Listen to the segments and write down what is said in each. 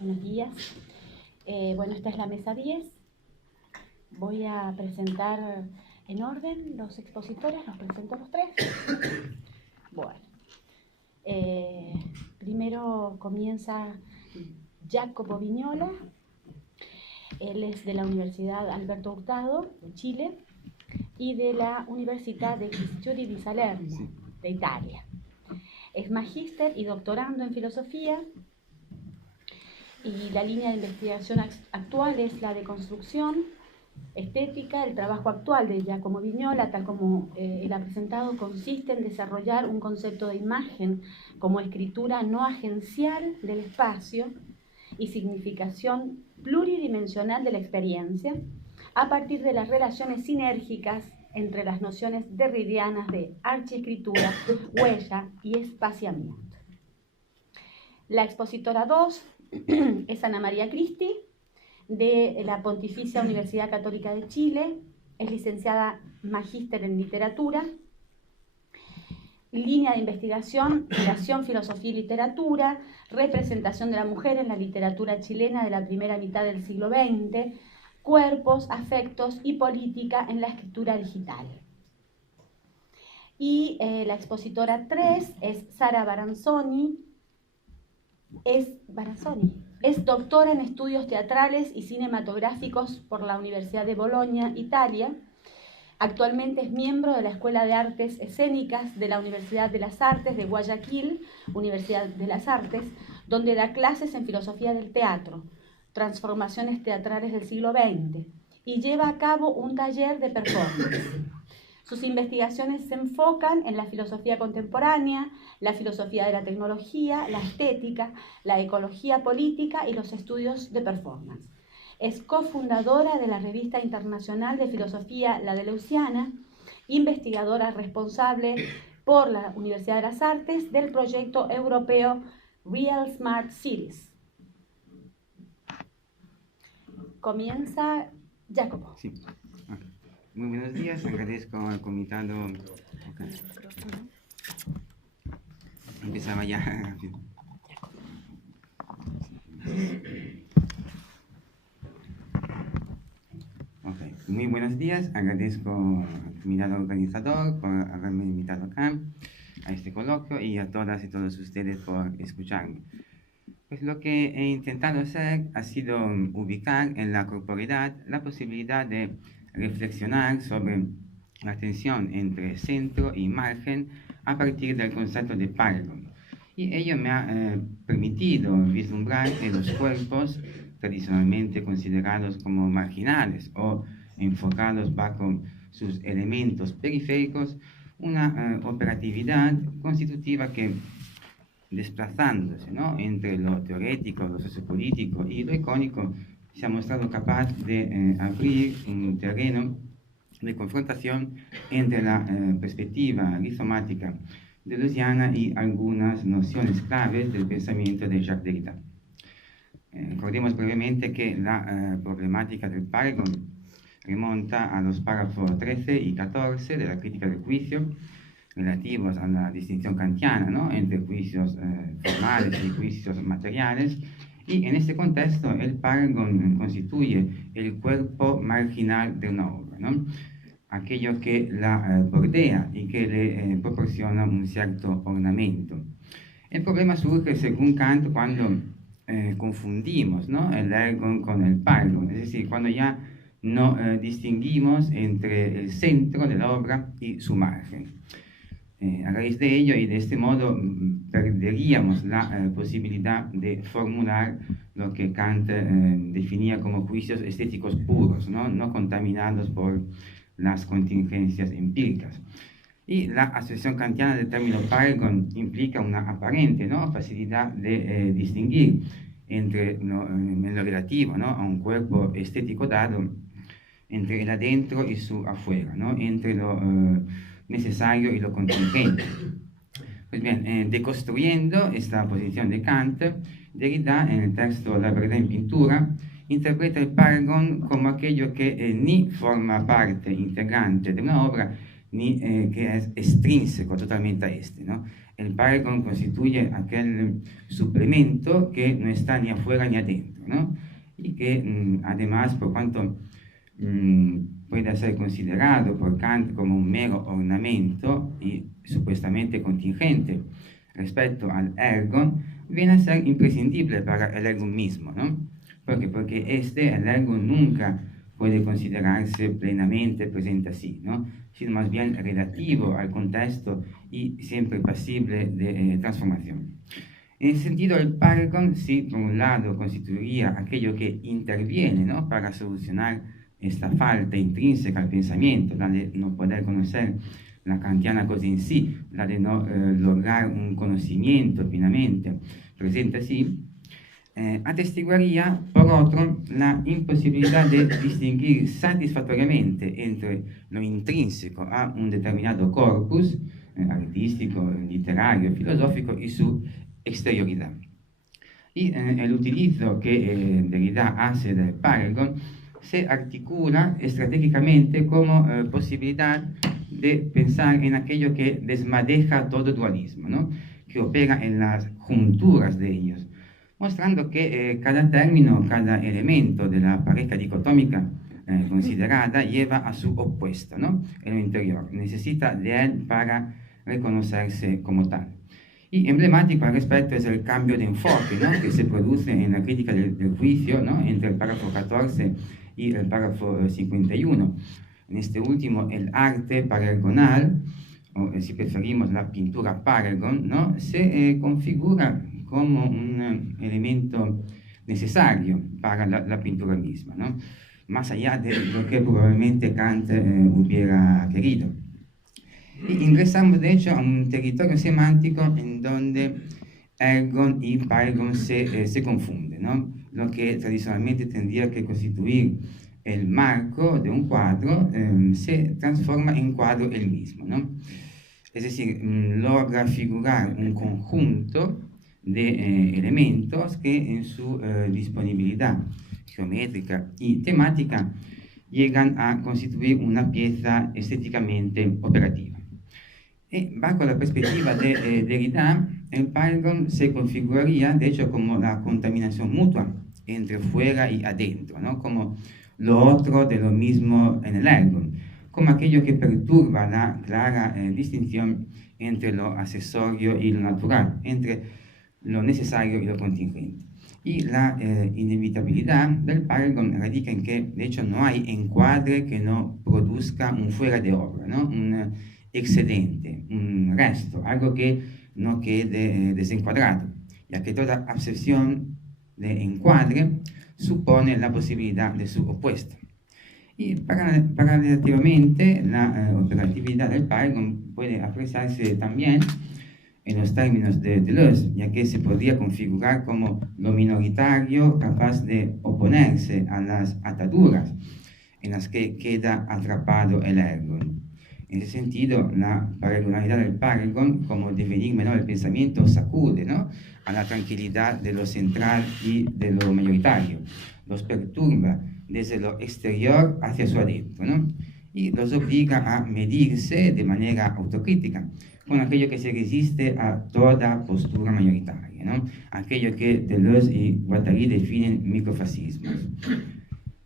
Buenos días. Bueno, esta es la mesa 10. Voy a presentar en orden los expositores, los presento a los tres. Bueno, primero comienza Jacopo Vignola. Él es de la Universidad Alberto Hurtado, de Chile, y de la Università degli Studi di Salerno, de Italia. Es magíster y doctorando en filosofía, y la línea de investigación actual es la de construcción estética. El trabajo actual de Giacomo Vignola, tal como él ha presentado, consiste en desarrollar un concepto de imagen como escritura no agencial del espacio y significación pluridimensional de la experiencia, a partir de las relaciones sinérgicas entre las nociones derridianas de archiescritura, huella y espaciamiento. La expositora 2 es Ana María Cristi, de la Pontificia Universidad Católica de Chile. Es licenciada magíster en literatura, línea de investigación, relación, filosofía y literatura, representación de la mujer en la literatura chilena de la primera mitad del siglo XX, cuerpos, afectos y política en la escritura digital. Y la expositora 3 es Sara Baranzoni. Es doctora en estudios teatrales y cinematográficos por la Universidad de Bolonia, Italia. Actualmente es miembro de la Escuela de Artes Escénicas de la Universidad de las Artes de Guayaquil, Universidad de las Artes, donde da clases en filosofía del teatro, transformaciones teatrales del siglo XX, y lleva a cabo un taller de performance. Sus investigaciones se enfocan en la filosofía contemporánea, la filosofía de la tecnología, la estética, la ecología política y los estudios de performance. Es cofundadora de la Revista Internacional de Filosofía La Deleuziana, investigadora responsable por la Universidad de las Artes del proyecto europeo Real Smart Cities. Comienza Jacopo. Sí. Muy buenos días, agradezco al comitado. Empezaba ya. Okay. Muy buenos días, agradezco al comitado organizador por haberme invitado acá a este coloquio y a todas y todos ustedes por escucharme. Pues lo que he intentado hacer ha sido ubicar en la corporeidad la posibilidad de reflexionar sobre la tensión entre centro y margen a partir del concepto de Paragon. Y ello me ha permitido vislumbrar en los cuerpos tradicionalmente considerados como marginales o enfocados bajo sus elementos periféricos una operatividad constitutiva que, desplazándose, ¿no?, entre lo teórico, lo sociopolítico y lo icónico, se ha mostrado capaz de abrir un terreno de confrontación entre la perspectiva rizomática deleuziana y algunas nociones claves del pensamiento de Jacques Derrida. Recordemos brevemente que la problemática del Paragon remonta a los párrafos 13 y 14 de la Crítica del Juicio, relativos a la distinción kantiana, ¿no?, entre juicios formales y juicios materiales. Y en este contexto, el Paragon constituye el cuerpo marginal de una obra, ¿no?, aquello que la bordea y que le proporciona un cierto ornamento. El problema surge, según Kant, cuando confundimos, ¿no?, el ergon con el Paragon, es decir, cuando ya no distinguimos entre el centro de la obra y su margen. A raíz de ello y de este modo perderíamos la posibilidad de formular lo que Kant definía como juicios estéticos puros, no contaminados por las contingencias empíricas. Y la asociación kantiana del término Paragon implica una aparente, ¿no?, facilidad de distinguir entre en lo relativo, ¿no?, a un cuerpo estético dado, entre el adentro y su afuera, ¿no?, entre lo necesario y lo contingente. Pues bien, deconstruyendo esta posición de Kant, Derrida, en el texto La verdad en pintura, interpreta el Paragon como aquello que ni forma parte integrante de una obra, ni que es extrínseco totalmente a este, ¿no? El Paragon constituye aquel suplemento que no está ni afuera ni adentro, ¿no? Y que además, por cuanto puede ser considerado por Kant como un mero ornamento y supuestamente contingente respecto al ergon, viene a ser imprescindible para el ergon mismo, ¿no? ¿Por qué? Porque el ergon nunca puede considerarse plenamente presente así, ¿no? Sino más bien relativo al contexto y siempre pasible de transformación. En ese sentido, el Paragon, sí, por un lado, constituiría aquello que interviene, ¿no?, para solucionar esta falta intrínseca al pensamiento, la de no poder conocer la kantiana cosa en sí, la de no lograr un conocimiento plenamente presente así, atestiguaría, por otro, la imposibilidad de distinguir satisfactoriamente entre lo intrínseco a un determinado corpus, artístico, literario, filosófico, y su exterioridad. Y el utilizo que Derrida hace del Paragon se articula estratégicamente como posibilidad de pensar en aquello que desmadeja todo dualismo, ¿no?, que opera en las junturas de ellos, mostrando que cada término, cada elemento de la pareja dicotómica considerada lleva a su opuesto, ¿no?, en lo interior, necesita de él para reconocerse como tal. Y emblemático al respecto es el cambio de enfoque, ¿no?, que se produce en la crítica del juicio, ¿no?, entre el párrafo 14 y el párrafo 51. En este último, el arte paragonal, o si preferimos la pintura paragon, ¿no?, se configura como un elemento necesario para la pintura misma, ¿no?, más allá de lo que probablemente Kant hubiera querido. Y ingresamos, de hecho, a un territorio semántico en donde ergon y paragon se confunden, ¿no?, lo que tradicionalmente tendría que constituir el marco de un cuadro se transforma en cuadro el mismo, ¿no? Es decir, logra figurar un conjunto de elementos que en su disponibilidad geométrica y temática llegan a constituir una pieza estéticamente operativa. Y bajo la perspectiva de Derrida, el Paragon se configuraría, de hecho, como la contaminación mutua entre fuera y adentro, ¿no?, como lo otro de lo mismo en el ergon, como aquello que perturba la clara distinción entre lo accesorio y lo natural, entre lo necesario y lo contingente. Y la inevitabilidad del Paragon radica en que, de hecho, no hay encuadre que no produzca un fuera de obra, ¿no?, un excedente, un resto, algo que no quede desencuadrado, ya que toda absesión de encuadre supone la posibilidad de su opuesto. Y paralelamente, la operatividad del Paragon puede apreciarse también en los términos de Deleuze, ya que se podría configurar como lo minoritario capaz de oponerse a las ataduras en las que queda atrapado el ergon. En ese sentido, la paragonalidad del Paragon, como devenir menor del pensamiento, sacude, ¿no?, a la tranquilidad de lo central y de lo mayoritario, los perturba desde lo exterior hacia su adentro, ¿no?, y los obliga a medirse de manera autocrítica con aquello que se resiste a toda postura mayoritaria, ¿no?, aquello que Deleuze y Guattari definen microfascismos.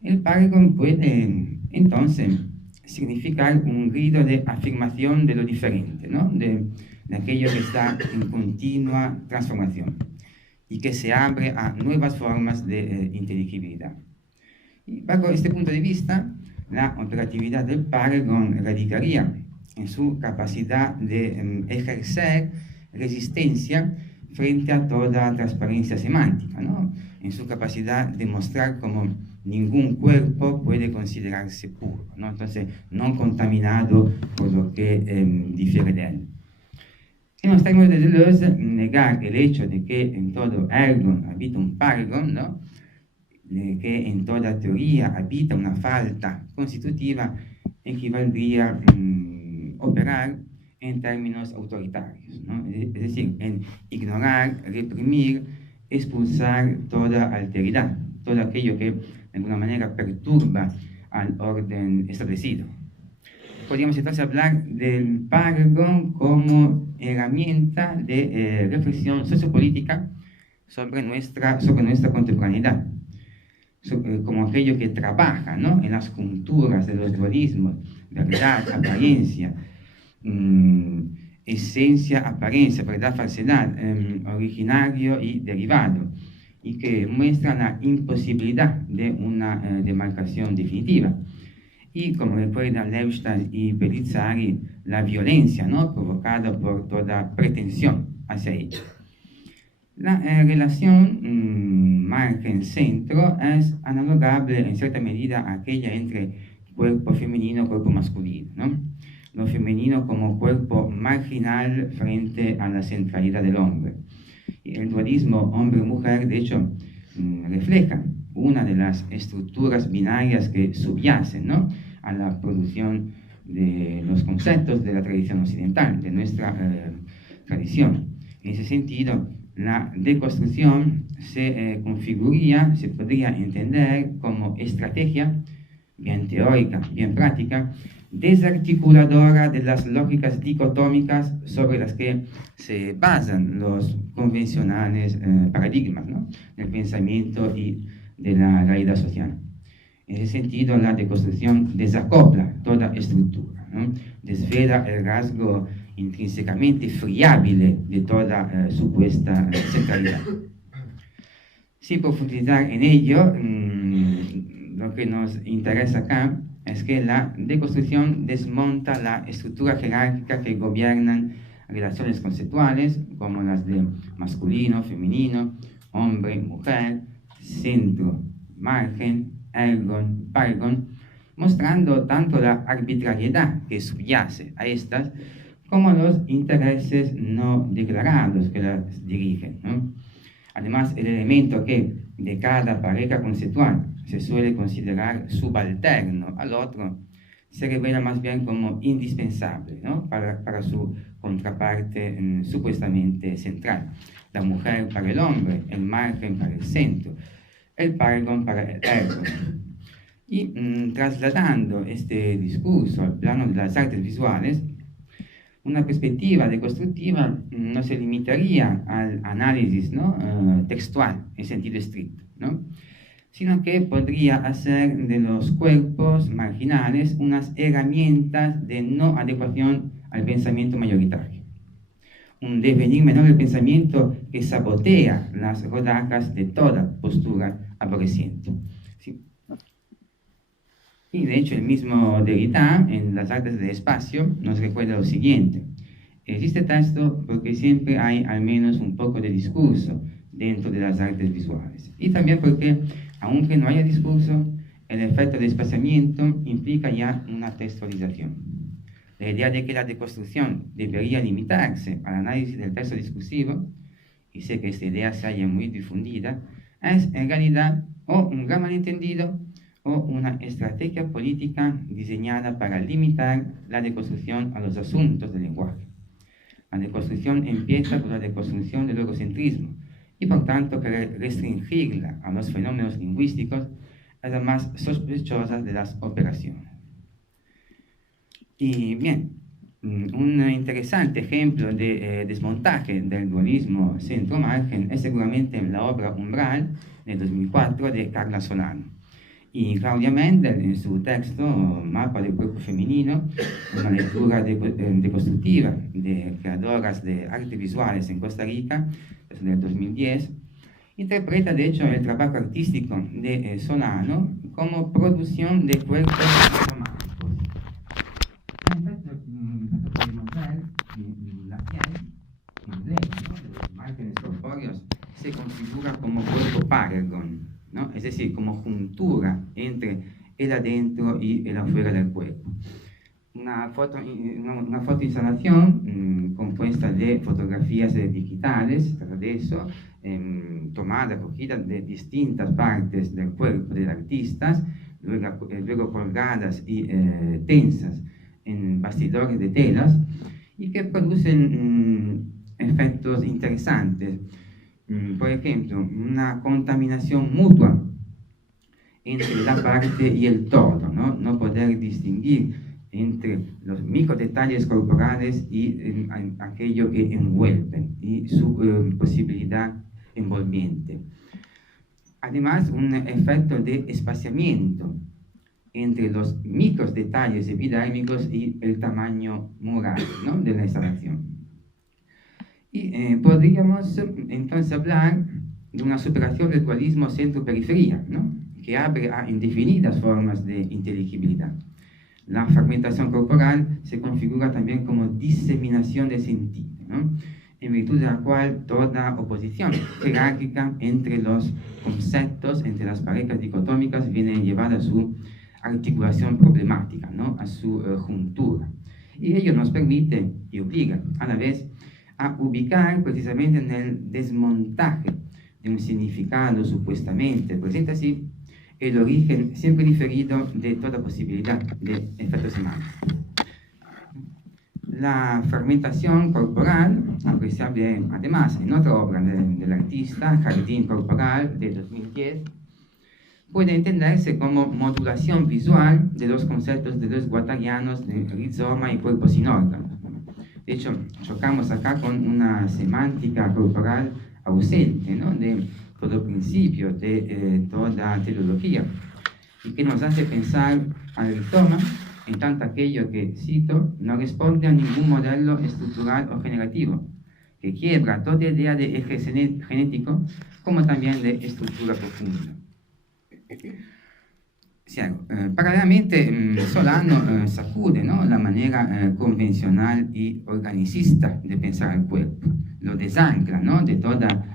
El Paragon puede, entonces, significar un grito de afirmación de lo diferente, ¿no?, de aquello que está en continua transformación y que se abre a nuevas formas de inteligibilidad. Y bajo este punto de vista, la operatividad del Paragon radicaría en su capacidad de ejercer resistencia frente a toda transparencia semántica, ¿no?, en su capacidad de mostrar cómo ningún cuerpo puede considerarse puro, ¿no?, entonces no contaminado por lo que difiere de él. En los términos de Deleuze, negar el hecho de que en todo ergon habita un paragon, ¿no?, de que en toda teoría habita una falta constitutiva, equivaldría operar en términos autoritarios, ¿no?, es decir, en ignorar, reprimir, expulsar toda alteridad, todo aquello que de alguna manera perturba al orden establecido. podríamos entonces hablar del Pargon como herramienta de reflexión sociopolítica sobre nuestra contemporaneidad, como aquello que trabaja, ¿no?, en las junturas de los dualismos, verdad, apariencia, esencia, apariencia, verdad, falsedad, originario y derivado, y que muestra la imposibilidad de una demarcación definitiva. Y como recuerdan Leustadt y Pellizzari, la violencia, ¿no?, provocada por toda pretensión hacia ella. La relación margen-centro es analogable en cierta medida a aquella entre cuerpo femenino y cuerpo masculino, ¿no? Lo femenino como cuerpo marginal frente a la centralidad del hombre. Y el dualismo hombre-mujer, de hecho, refleja una de las estructuras binarias que subyacen, ¿no?, a la producción de los conceptos de la tradición occidental, de nuestra tradición. En ese sentido, la deconstrucción se podría entender como estrategia, bien teórica, bien práctica, desarticuladora de las lógicas dicotómicas sobre las que se basan los convencionales paradigmas, ¿no?, del pensamiento y de la realidad social. En ese sentido, la deconstrucción desacopla toda estructura, ¿no?, desvela el rasgo intrínsecamente friable de toda supuesta centralidad. Sin profundizar en ello, lo que nos interesa acá es que la deconstrucción desmonta la estructura jerárquica que gobiernan relaciones conceptuales como las de masculino, femenino, hombre, mujer, centro, margen, ergon, pargon, mostrando tanto la arbitrariedad que subyace a estas como los intereses no declarados que las dirigen, ¿no? Además, el elemento que de cada pareja conceptual se suele considerar subalterno al otro se revela más bien como indispensable, ¿no?, para su contraparte supuestamente central. La mujer para el hombre, el margen para el centro, el pargon para el ergon. Y trasladando este discurso al plano de las artes visuales, una perspectiva deconstructiva no se limitaría al análisis, ¿no?, textual en sentido estricto, ¿no?, sino que podría hacer de los cuerpos marginales unas herramientas de no adecuación al pensamiento mayoritario. Un devenir menor del pensamiento que sabotea las rodajas de toda postura aborreciente. ¿Sí? Y de hecho el mismo Derrida, en las artes del espacio, nos recuerda lo siguiente: existe texto porque siempre hay al menos un poco de discurso dentro de las artes visuales. Y también porque, aunque no haya discurso, el efecto de espaciamiento implica ya una textualización. La idea de que la deconstrucción debería limitarse al análisis del texto discursivo, y sé que esta idea se halla muy difundida, es en realidad o un gran malentendido o una estrategia política diseñada para limitar la deconstrucción a los asuntos del lenguaje. La deconstrucción empieza por la deconstrucción del egocentrismo, y por tanto querer restringirla a los fenómenos lingüísticos es la más sospechosa de las operaciones. Y bien, un interesante ejemplo de desmontaje del dualismo centro-margen es seguramente la obra Umbral de 2004 de Carla Solano. Y Claudia Mendel, en su texto Mapa del cuerpo femenino, una lectura deconstructiva de creadoras de artes visuales en Costa Rica, desde el 2010, interpreta de hecho el trabajo artístico de Solano como producción de cuerpos románticos. En efecto, podemos ver que la piel, de los márgenes corpóreos, se configura como cuerpo pargon, ¿no?, es decir, como juntura entre el adentro y el afuera del cuerpo. Una fotoinstalación compuesta de fotografías digitales, de eso, tomadas, cogidas de distintas partes del cuerpo de artistas, luego colgadas y tensas en bastidores de telas, y que producen efectos interesantes. Por ejemplo, una contaminación mutua entre la parte y el todo, ¿no? No poder distinguir entre los microdetalles corporales y aquello que envuelve y su posibilidad envolviente. Además, un efecto de espaciamiento entre los micros detalles epidérmicos y el tamaño mural, ¿no?, de la instalación. Y podríamos entonces hablar de una superación del dualismo centro-periferia, ¿no?, que abre a indefinidas formas de inteligibilidad. La fragmentación corporal se configura también como diseminación de sentido, ¿no?, en virtud de la cual toda oposición jerárquica entre los conceptos, entre las parejas dicotómicas, viene llevada a su articulación problemática, ¿no?, a su juntura. Y ello nos permite y obliga a la vez a ubicar precisamente en el desmontaje de un significado supuestamente presente así el origen siempre diferido de toda posibilidad de efectos semánticos. La fragmentación corporal, apreciable además en otra obra del artista, Jardín Corporal, de 2010, puede entenderse como modulación visual de los conceptos de los guattarianos de rizoma y cuerpo sin órganos. De hecho, chocamos acá con una semántica corporal ausente, ¿no?, de todo principio, de toda teleología, y que nos hace pensar al rizoma en tanto aquello que, cito, no responde a ningún modelo estructural o generativo, que quiebra toda idea de eje genético, como también de estructura profunda. Paralelamente, Solano sacude, ¿no?, la manera convencional y organicista de pensar el cuerpo, lo desancla, ¿no?, de toda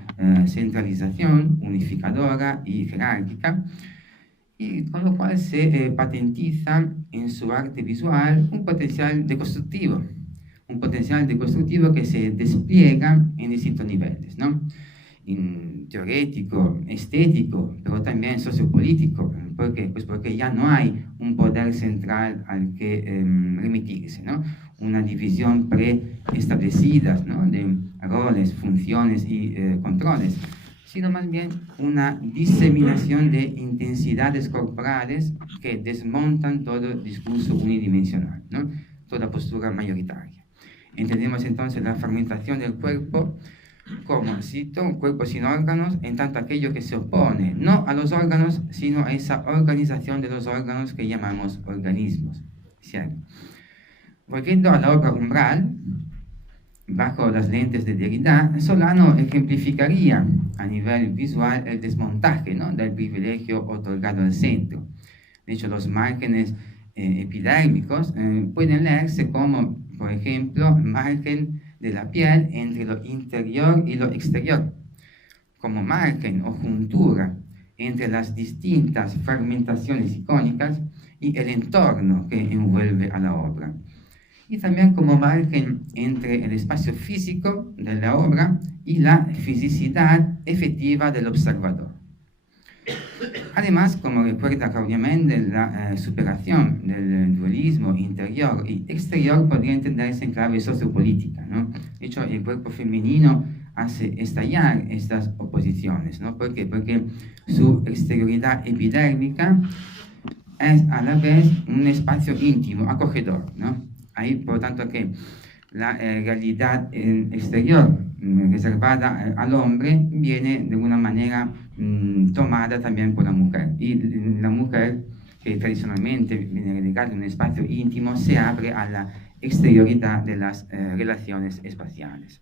centralización unificadora y jerárquica, y con lo cual se patentiza en su arte visual un potencial deconstructivo que se despliega en distintos niveles, ¿no?, teorético, estético, pero también sociopolítico. ¿Por qué? Pues porque ya no hay un poder central al que remitirse, ¿no?, una división preestablecida, ¿no?, de roles, funciones y controles, sino más bien una diseminación de intensidades corporales que desmontan todo discurso unidimensional, ¿no?, toda postura mayoritaria. Entendemos entonces la fragmentación del cuerpo como, cito, un cuerpo sin órganos, en tanto aquello que se opone no a los órganos, sino a esa organización de los órganos que llamamos organismos, ¿cierto? Volviendo a la obra Umbral, bajo las lentes de Derrida, Solano ejemplificaría a nivel visual el desmontaje, ¿no?, del privilegio otorgado al centro. De hecho, los márgenes epidérmicos pueden leerse como, por ejemplo, margen de la piel entre lo interior y lo exterior, como margen o juntura entre las distintas fragmentaciones icónicas y el entorno que envuelve a la obra, y también como margen entre el espacio físico de la obra y la fisicidad efectiva del observador. Además, como recuerda Claudia Mendel, la superación del dualismo interior y exterior podría entenderse en clave sociopolítica, ¿no? De hecho, el cuerpo femenino hace estallar estas oposiciones, ¿no? ¿Por qué? Porque su exterioridad epidérmica es a la vez un espacio íntimo, acogedor, ¿no? Ahí, por tanto, que la realidad exterior reservada al hombre viene de alguna manera tomada también por la mujer, y la mujer, que tradicionalmente viene relegada en un espacio íntimo, se abre a la exterioridad de las relaciones espaciales.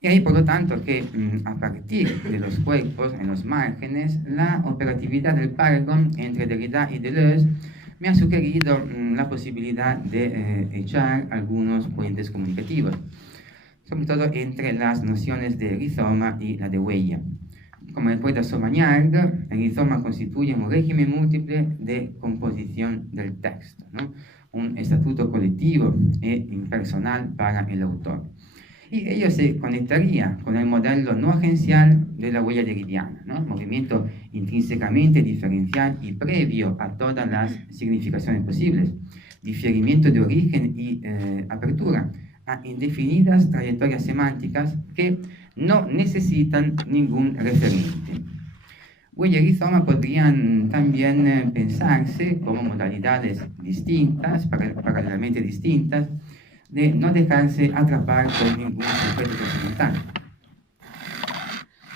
Y ahí, por lo tanto, que a partir de los cuerpos en los márgenes, la operatividad del Paragon entre Derrida y Deleuze me ha sugerido la posibilidad de echar algunos puentes comunicativos, sobre todo entre las nociones de rizoma y la de huella. Como recuerda Sauvagnargues, el rizoma constituye un régimen múltiple de composición del texto, ¿no?, un estatuto colectivo e impersonal para el autor. Y ello se conectaría con el modelo no agencial de la huella derridiana, ¿no?, movimiento intrínsecamente diferencial y previo a todas las significaciones posibles, diferimiento de origen y apertura a indefinidas trayectorias semánticas que no necesitan ningún referente. Huella y rizoma podrían también pensarse como modalidades distintas, paralelamente distintas, de no dejarse atrapar por ningún sujeto trascendental.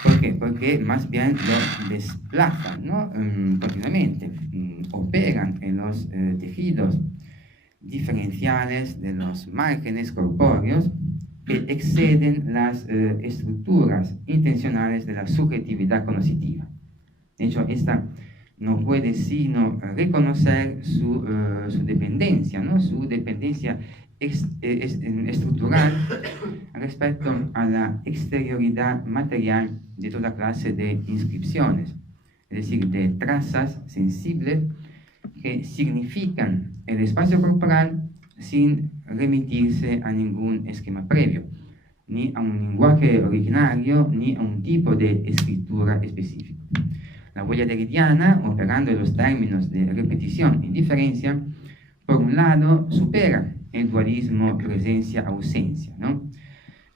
¿Por qué? Porque más bien lo desplazan, ¿no? Continuamente, operan en los tejidos diferenciales de los márgenes corpóreos que exceden las estructuras intencionales de la subjetividad cognitiva. De hecho, esta no puede sino reconocer su dependencia, ¿no? Su dependencia estructural respecto a la exterioridad material de toda clase de inscripciones, es decir, de trazas sensibles que significan el espacio corporal sin remitirse a ningún esquema previo, ni a un lenguaje originario, ni a un tipo de escritura específico. La huella derridiana, operando en los términos de repetición y diferencia, por un lado, supera el dualismo presencia-ausencia, ¿no?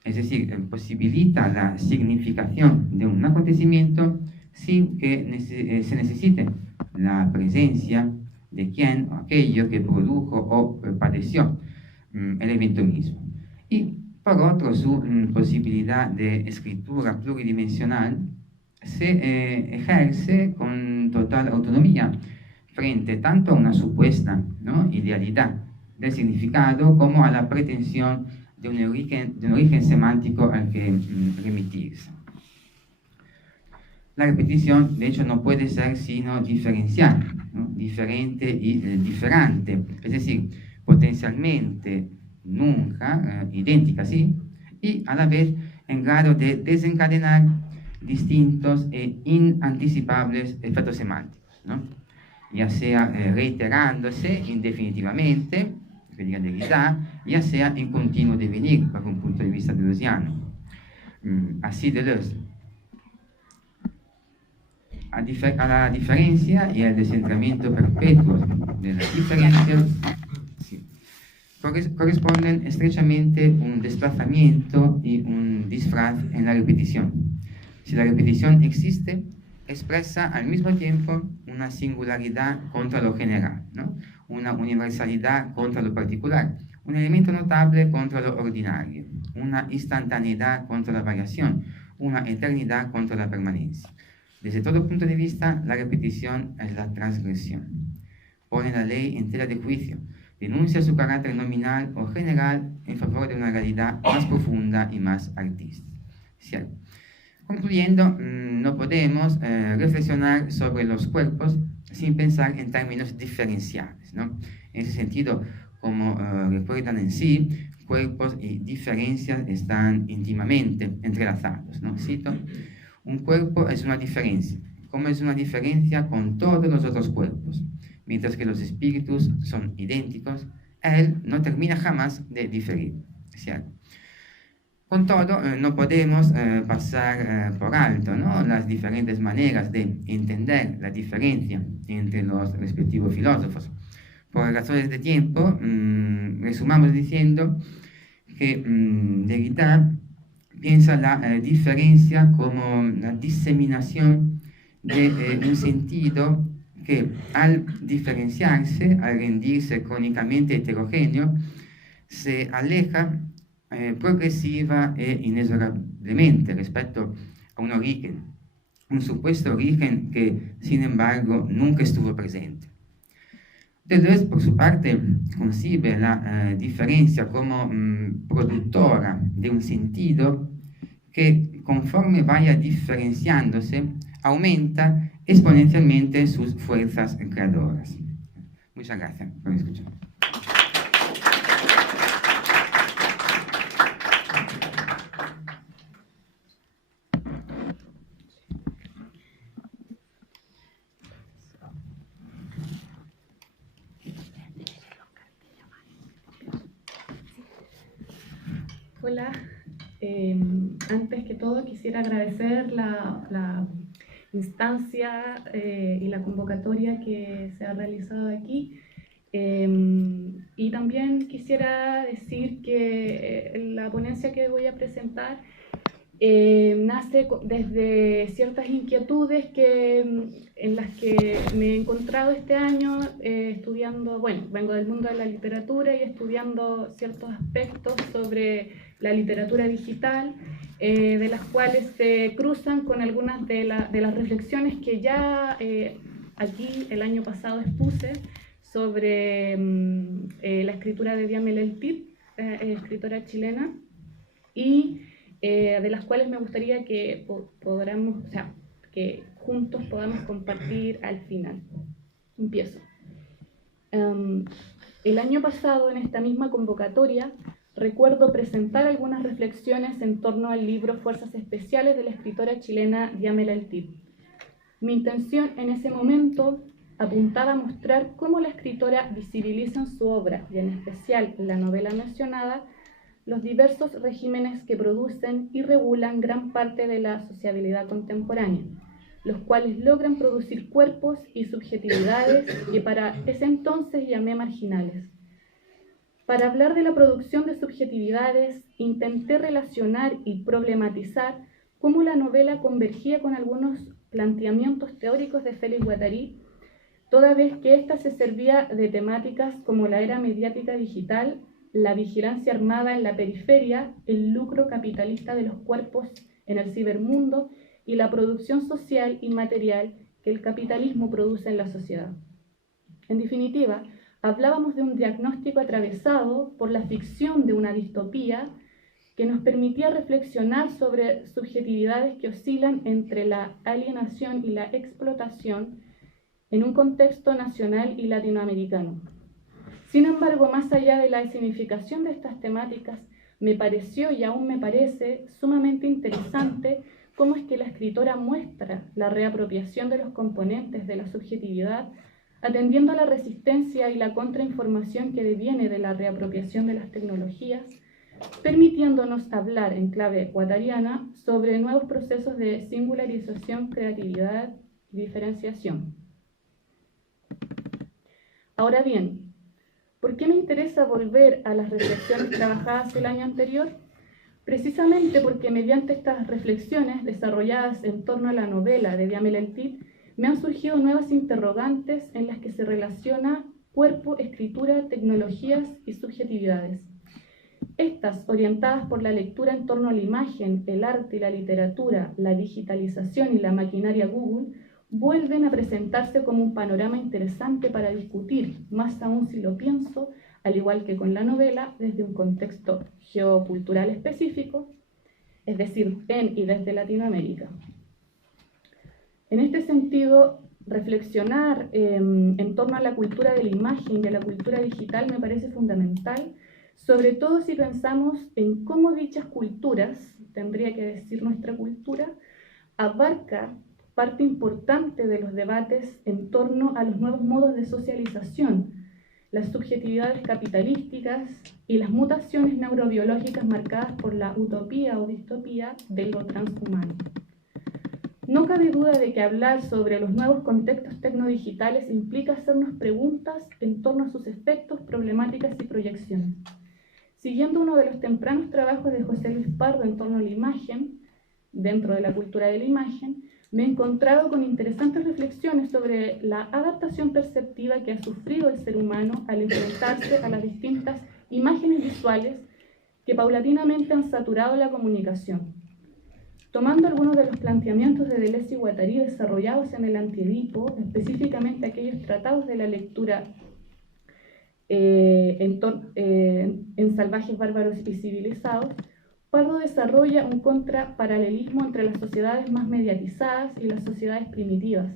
Es decir, posibilita la significación de un acontecimiento sin que se necesite la presencia de quien o aquello que produjo o padeció el evento mismo. Y por otro, su posibilidad de escritura pluridimensional se ejerce con total autonomía frente tanto a una supuesta, ¿no?, idealidad del significado como a la pretensión de un origen semántico al que remitirse. La repetición, de hecho, no puede ser sino diferencial, ¿no?, diferente y diferente, es decir, potencialmente nunca idéntica, ¿sí?, y a la vez en grado de desencadenar distintos e inanticipables efectos semánticos, ¿no?, ya sea reiterándose indefinitivamente, ya sea en continuo devenir, bajo un punto de vista deleuziano. Así Deleuze, a la diferencia y al descentramiento perpetuo de las diferencias, sí, corresponden estrechamente un desplazamiento y un disfraz en la repetición. Si la repetición existe, expresa al mismo tiempo una singularidad contra lo general, ¿no?, una universalidad contra lo particular, un elemento notable contra lo ordinario, una instantaneidad contra la variación, una eternidad contra la permanencia. Desde todo punto de vista, la repetición es la transgresión. Pone la ley en tela de juicio, denuncia su carácter nominal o general en favor de una realidad más profunda y más artística. Concluyendo, no podemos reflexionar sobre los cuerpos sin pensar en términos diferenciales, ¿no? En ese sentido, como recuerdan en sí, cuerpos y diferencias están íntimamente entrelazados, ¿no? Cito: un cuerpo es una diferencia, como es una diferencia con todos los otros cuerpos. Mientras que los espíritus son idénticos, él no termina jamás de diferir, ¿cierto? Con todo, no podemos pasar por alto, ¿no?, las diferentes maneras de entender la diferencia entre los respectivos filósofos. Por razones de tiempo, resumamos diciendo que Derrida piensa la diferencia como la diseminación de un sentido que, al diferenciarse, al rendirse crónicamente heterogéneo, se aleja progresiva e inexorablemente respecto a un origen, un supuesto origen que, sin embargo, nunca estuvo presente. Deleuze, por su parte, concibe la diferencia como productora de un sentido que, conforme vaya diferenciándose, aumenta exponencialmente sus fuerzas creadoras. Muchas gracias por escuchar. Hola, antes que todo quisiera agradecer la instancia y la convocatoria que se ha realizado aquí, y también quisiera decir que la ponencia que voy a presentar nace desde ciertas inquietudes en las que me he encontrado este año estudiando, bueno, vengo del mundo de la literatura y estudiando ciertos aspectos sobre la literatura digital, de las cuales se cruzan con algunas de las reflexiones que ya aquí el año pasado expuse sobre la escritura de Diamel El-Tip, escritora chilena, y de las cuales me gustaría que que juntos podamos compartir al final. Empiezo. El año pasado, en esta misma convocatoria, recuerdo presentar algunas reflexiones en torno al libro Fuerzas Especiales de la escritora chilena Diamela El-Tip. Mi intención en ese momento apuntaba a mostrar cómo la escritora visibiliza en su obra, y en especial en la novela mencionada, los diversos regímenes que producen y regulan gran parte de la sociabilidad contemporánea, los cuales logran producir cuerpos y subjetividades que para ese entonces llamé marginales. Para hablar de la producción de subjetividades, intenté relacionar y problematizar cómo la novela convergía con algunos planteamientos teóricos de Félix Guattari, toda vez que ésta se servía de temáticas como la era mediática digital, la vigilancia armada en la periferia, el lucro capitalista de los cuerpos en el cibermundo y la producción social y material que el capitalismo produce en la sociedad. En definitiva, hablábamos de un diagnóstico atravesado por la ficción de una distopía que nos permitía reflexionar sobre subjetividades que oscilan entre la alienación y la explotación en un contexto nacional y latinoamericano. Sin embargo, más allá de la significación de estas temáticas, me pareció y aún me parece sumamente interesante cómo es que la escritora muestra la reapropiación de los componentes de la subjetividad, atendiendo a la resistencia y la contrainformación que deviene de la reapropiación de las tecnologías, permitiéndonos hablar en clave guattariana sobre nuevos procesos de singularización, creatividad y diferenciación. Ahora bien, ¿por qué me interesa volver a las reflexiones trabajadas el año anterior? Precisamente porque mediante estas reflexiones desarrolladas en torno a la novela de Diamel El-Tip, me han surgido nuevas interrogantes en las que se relaciona cuerpo, escritura, tecnologías y subjetividades. Estas, orientadas por la lectura en torno a la imagen, el arte y la literatura, la digitalización y la maquinaria Google, vuelven a presentarse como un panorama interesante para discutir, más aún si lo pienso, al igual que con la novela, desde un contexto geocultural específico, es decir, en y desde Latinoamérica. En este sentido, reflexionar en torno a la cultura de la imagen y a la cultura digital me parece fundamental, sobre todo si pensamos en cómo dichas culturas, tendría que decir nuestra cultura, abarca parte importante de los debates en torno a los nuevos modos de socialización, las subjetividades capitalísticas y las mutaciones neurobiológicas marcadas por la utopía o distopía de lo transhumano. No cabe duda de que hablar sobre los nuevos contextos tecnodigitales implica hacernos preguntas en torno a sus efectos, problemáticas y proyecciones. Siguiendo uno de los tempranos trabajos de José Luis Pardo en torno a la imagen, dentro de la cultura de la imagen, me he encontrado con interesantes reflexiones sobre la adaptación perceptiva que ha sufrido el ser humano al enfrentarse a las distintas imágenes visuales que paulatinamente han saturado la comunicación. Tomando algunos de los planteamientos de Deleuze y Guattari desarrollados en el Antiedipo, específicamente aquellos tratados de la lectura en Salvajes, Bárbaros y Civilizados, Pardo desarrolla un contraparalelismo entre las sociedades más mediatizadas y las sociedades primitivas,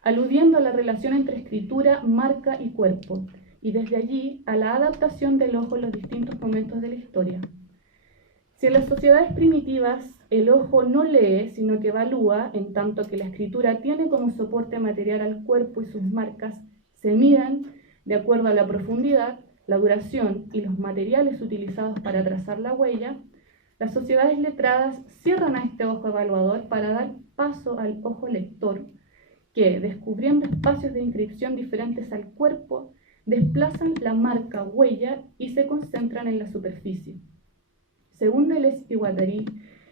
aludiendo a la relación entre escritura, marca y cuerpo, y desde allí a la adaptación del ojo en los distintos momentos de la historia. Si en las sociedades primitivas el ojo no lee, sino que evalúa, en tanto que la escritura tiene como soporte material al cuerpo y sus marcas se midan de acuerdo a la profundidad, la duración y los materiales utilizados para trazar la huella, las sociedades letradas cierran a este ojo evaluador para dar paso al ojo lector, que, descubriendo espacios de inscripción diferentes al cuerpo, desplazan la marca huella y se concentran en la superficie. Según Deleuze y Guattari,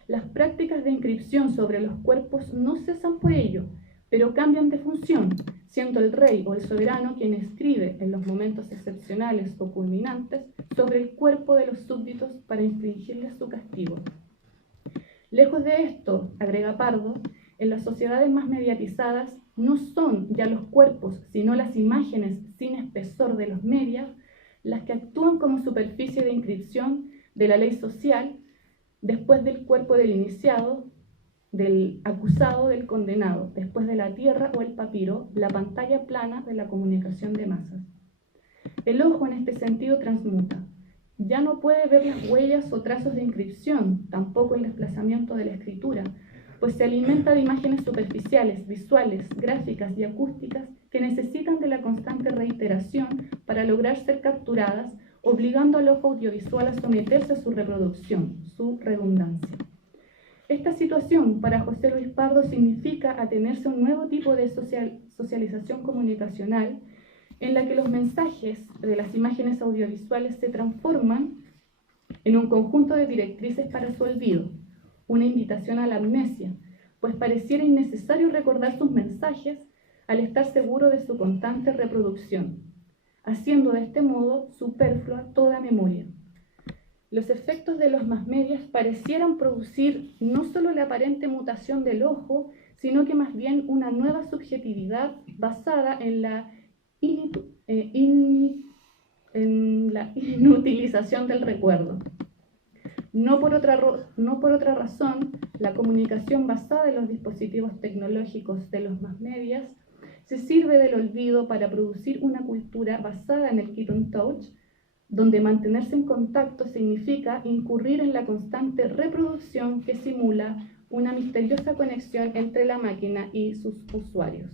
las prácticas de inscripción sobre los cuerpos no cesan por ello, pero cambian de función, siendo el rey o el soberano quien escribe en los momentos excepcionales o culminantes sobre el cuerpo de los súbditos para infligirles su castigo. Lejos de esto, agrega Pardo, en las sociedades más mediatizadas no son ya los cuerpos, sino las imágenes sin espesor de los medios, las que actúan como superficie de inscripción de la ley social después del cuerpo del iniciado, del acusado, del condenado, después de la tierra o el papiro, la pantalla plana de la comunicación de masas. El ojo en este sentido transmuta. Ya no puede ver las huellas o trazos de inscripción, tampoco el desplazamiento de la escritura, pues se alimenta de imágenes superficiales, visuales, gráficas y acústicas que necesitan de la constante reiteración para lograr ser capturadas, obligando al ojo audiovisual a someterse a su reproducción, su redundancia. Esta situación para José Luis Pardo significa atenerse a un nuevo tipo de socialización comunicacional en la que los mensajes de las imágenes audiovisuales se transforman en un conjunto de directrices para su olvido, una invitación a la amnesia, pues pareciera innecesario recordar sus mensajes al estar seguro de su constante reproducción, haciendo de este modo superflua toda memoria. Los efectos de los mass medias parecieran producir no solo la aparente mutación del ojo, sino que más bien una nueva subjetividad basada en la inutilización del recuerdo. No por otra razón, la comunicación basada en los dispositivos tecnológicos de los mass medias se sirve del olvido para producir una cultura basada en el keep in touch, donde mantenerse en contacto significa incurrir en la constante reproducción que simula una misteriosa conexión entre la máquina y sus usuarios.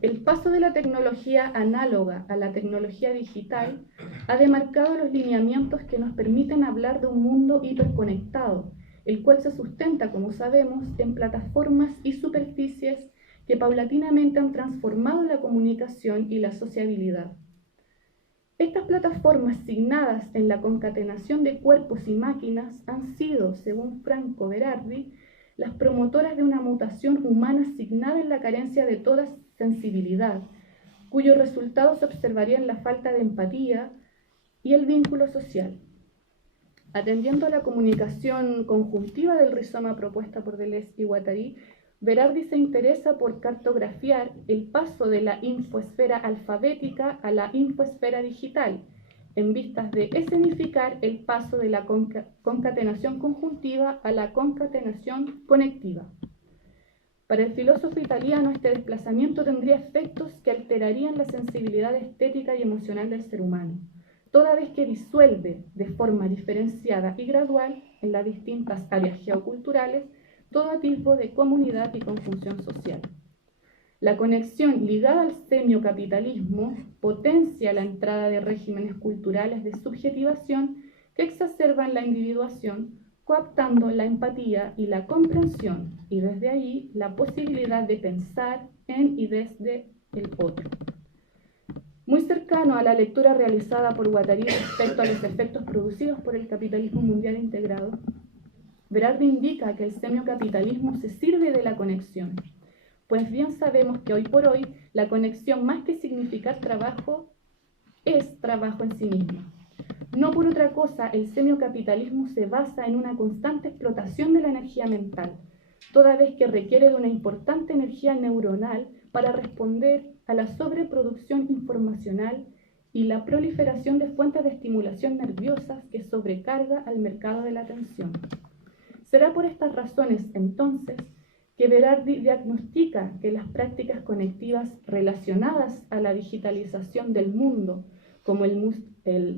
El paso de la tecnología análoga a la tecnología digital ha demarcado los lineamientos que nos permiten hablar de un mundo hiperconectado, el cual se sustenta, como sabemos, en plataformas y superficies que paulatinamente han transformado la comunicación y la sociabilidad. Estas plataformas signadas en la concatenación de cuerpos y máquinas han sido, según Franco Berardi, las promotoras de una mutación humana signada en la carencia de toda sensibilidad, cuyos resultados se observarían la falta de empatía y el vínculo social. Atendiendo a la comunicación conjuntiva del rizoma propuesta por Deleuze y Guattari, Berardi se interesa por cartografiar el paso de la infoesfera alfabética a la infoesfera digital, en vistas de escenificar el paso de la concatenación conjuntiva a la concatenación conectiva. Para el filósofo italiano, este desplazamiento tendría efectos que alterarían la sensibilidad estética y emocional del ser humano, toda vez que disuelve de forma diferenciada y gradual en las distintas áreas geoculturales todo tipo de comunidad y conjunción social. La conexión ligada al semiocapitalismo potencia la entrada de regímenes culturales de subjetivación que exacerban la individuación, coaptando la empatía y la comprensión, y desde ahí la posibilidad de pensar en y desde el otro. Muy cercano a la lectura realizada por Guattari respecto a los efectos producidos por el capitalismo mundial integrado, Berardi indica que el semiocapitalismo se sirve de la conexión, pues bien sabemos que hoy por hoy la conexión, más que significar trabajo, es trabajo en sí misma. No por otra cosa, el semiocapitalismo se basa en una constante explotación de la energía mental, toda vez que requiere de una importante energía neuronal para responder a la sobreproducción informacional y la proliferación de fuentes de estimulación nerviosas que sobrecarga al mercado de la atención. Será por estas razones, entonces, que Berardi diagnostica que las prácticas conectivas relacionadas a la digitalización del mundo, como el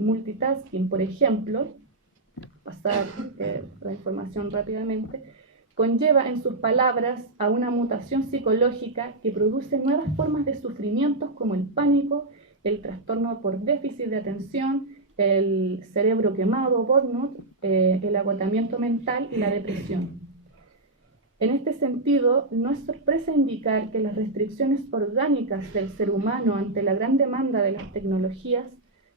multitasking, por ejemplo, pasar la información rápidamente, conlleva en sus palabras a una mutación psicológica que produce nuevas formas de sufrimientos como el pánico, el trastorno por déficit de atención, el cerebro quemado, burnout, el agotamiento mental y la depresión. En este sentido, no es sorpresa indicar que las restricciones orgánicas del ser humano ante la gran demanda de las tecnologías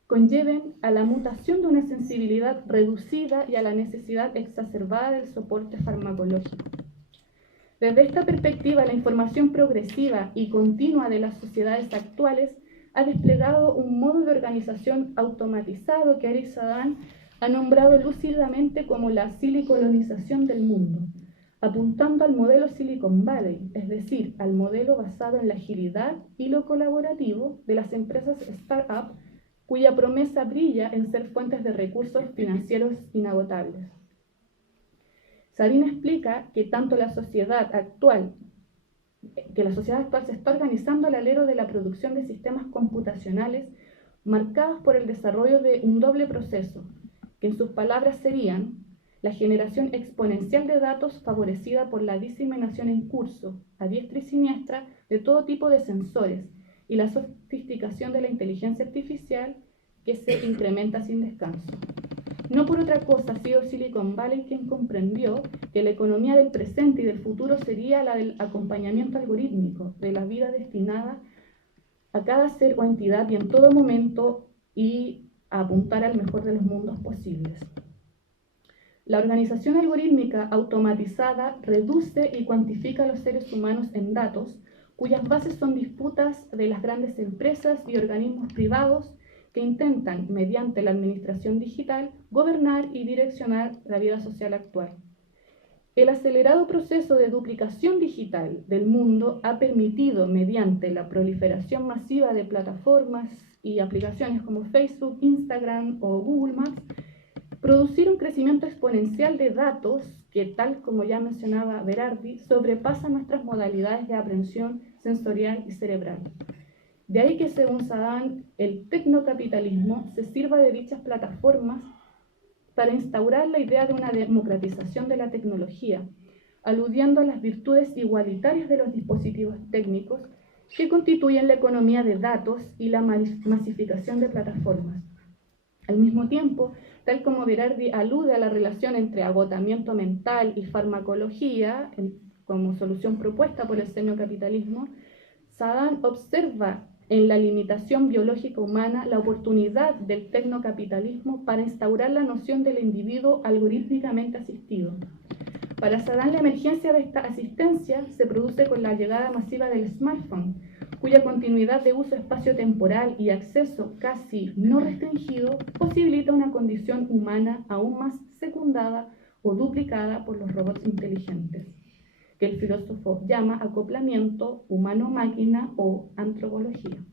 conlleven a la mutación de una sensibilidad reducida y a la necesidad exacerbada del soporte farmacológico. Desde esta perspectiva, la información progresiva y continua de las sociedades actuales ha desplegado un modo de organización automatizado que Eric Sadan ha nombrado lúcidamente como la silicolonización del mundo, apuntando al modelo Silicon Valley, es decir, al modelo basado en la agilidad y lo colaborativo de las empresas startup, cuya promesa brilla en ser fuentes de recursos financieros inagotables. Sadin explica que la sociedad actual se está organizando al alero de la producción de sistemas computacionales marcados por el desarrollo de un doble proceso, que en sus palabras serían la generación exponencial de datos favorecida por la diseminación en curso, a diestra y siniestra, de todo tipo de sensores y la sofisticación de la inteligencia artificial que se incrementa sin descanso. No por otra cosa ha sido Silicon Valley quien comprendió que la economía del presente y del futuro sería la del acompañamiento algorítmico, de la vida destinada a cada ser o entidad y en todo momento y a apuntar al mejor de los mundos posibles. La organización algorítmica automatizada reduce y cuantifica a los seres humanos en datos, cuyas bases son disputas de las grandes empresas y organismos privados que intentan, mediante la administración digital, gobernar y direccionar la vida social actual. El acelerado proceso de duplicación digital del mundo ha permitido, mediante la proliferación masiva de plataformas y aplicaciones como Facebook, Instagram o Google Maps, producir un crecimiento exponencial de datos que, tal como ya mencionaba Berardi, sobrepasa nuestras modalidades de aprehensión sensorial y cerebral. De ahí que, según Sadan, el tecnocapitalismo se sirva de dichas plataformas para instaurar la idea de una democratización de la tecnología, aludiendo a las virtudes igualitarias de los dispositivos técnicos que constituyen la economía de datos y la masificación de plataformas. Al mismo tiempo, tal como Berardi alude a la relación entre agotamiento mental y farmacología como solución propuesta por el semicapitalismo, Sadan observa en la limitación biológica humana la oportunidad del tecnocapitalismo para instaurar la noción del individuo algorítmicamente asistido. Para Sadan, la emergencia de esta asistencia se produce con la llegada masiva del smartphone, cuya continuidad de uso espaciotemporal y acceso casi no restringido posibilita una condición humana aún más secundada o duplicada por los robots inteligentes, que el filósofo llama acoplamiento humano-máquina o antropología.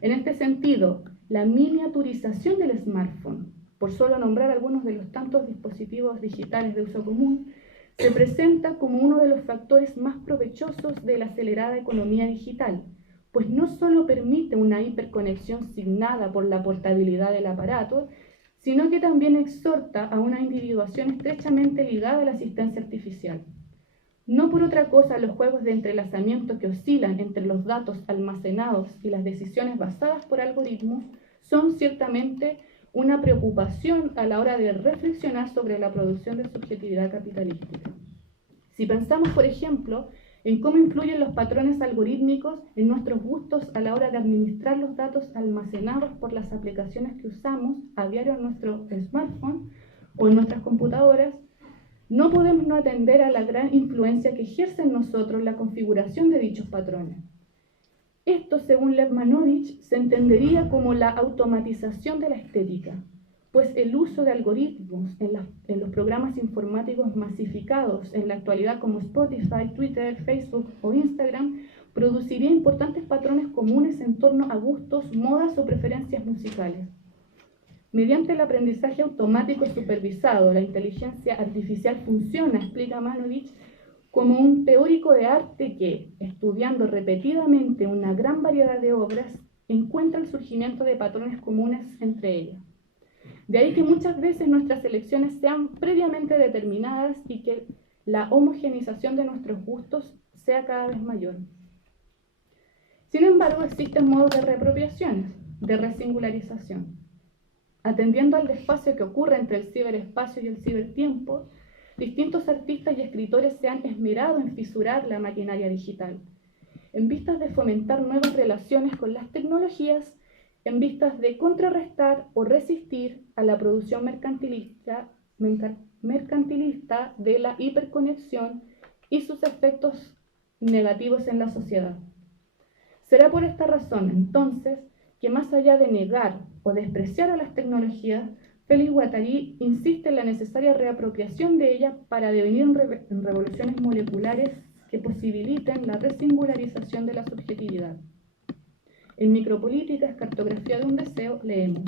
En este sentido, la miniaturización del smartphone, por solo nombrar algunos de los tantos dispositivos digitales de uso común, se presenta como uno de los factores más provechosos de la acelerada economía digital, pues no solo permite una hiperconexión signada por la portabilidad del aparato, sino que también exhorta a una individuación estrechamente ligada a la asistencia artificial. No por otra cosa, los juegos de entrelazamiento que oscilan entre los datos almacenados y las decisiones basadas por algoritmos son ciertamente una preocupación a la hora de reflexionar sobre la producción de subjetividad capitalística. Si pensamos, por ejemplo, en cómo influyen los patrones algorítmicos en nuestros gustos a la hora de administrar los datos almacenados por las aplicaciones que usamos a diario en nuestro smartphone o en nuestras computadoras, no podemos no atender a la gran influencia que ejerce en nosotros la configuración de dichos patrones. Esto, según Lev Manovich, se entendería como la automatización de la estética, pues el uso de algoritmos en los programas informáticos masificados en la actualidad como Spotify, Twitter, Facebook o Instagram produciría importantes patrones comunes en torno a gustos, modas o preferencias musicales. Mediante el aprendizaje automático supervisado, la inteligencia artificial funciona, explica Manovich, como un teórico de arte que, estudiando repetidamente una gran variedad de obras, encuentra el surgimiento de patrones comunes entre ellas. De ahí que muchas veces nuestras elecciones sean previamente determinadas y que la homogeneización de nuestros gustos sea cada vez mayor. Sin embargo, existen modos de reapropiaciones, de resingularización. Atendiendo al desfase que ocurre entre el ciberespacio y el cibertiempo, distintos artistas y escritores se han esmerado en fisurar la maquinaria digital, en vistas de fomentar nuevas relaciones con las tecnologías en vistas de contrarrestar o resistir a la producción mercantilista de la hiperconexión y sus efectos negativos en la sociedad. Será por esta razón, entonces, que más allá de negar o despreciar a las tecnologías, Félix Guattari insiste en la necesaria reapropiación de ellas para devenir en revoluciones moleculares que posibiliten la resingularización de la subjetividad. En Micropolíticas, cartografía de un deseo, leemos: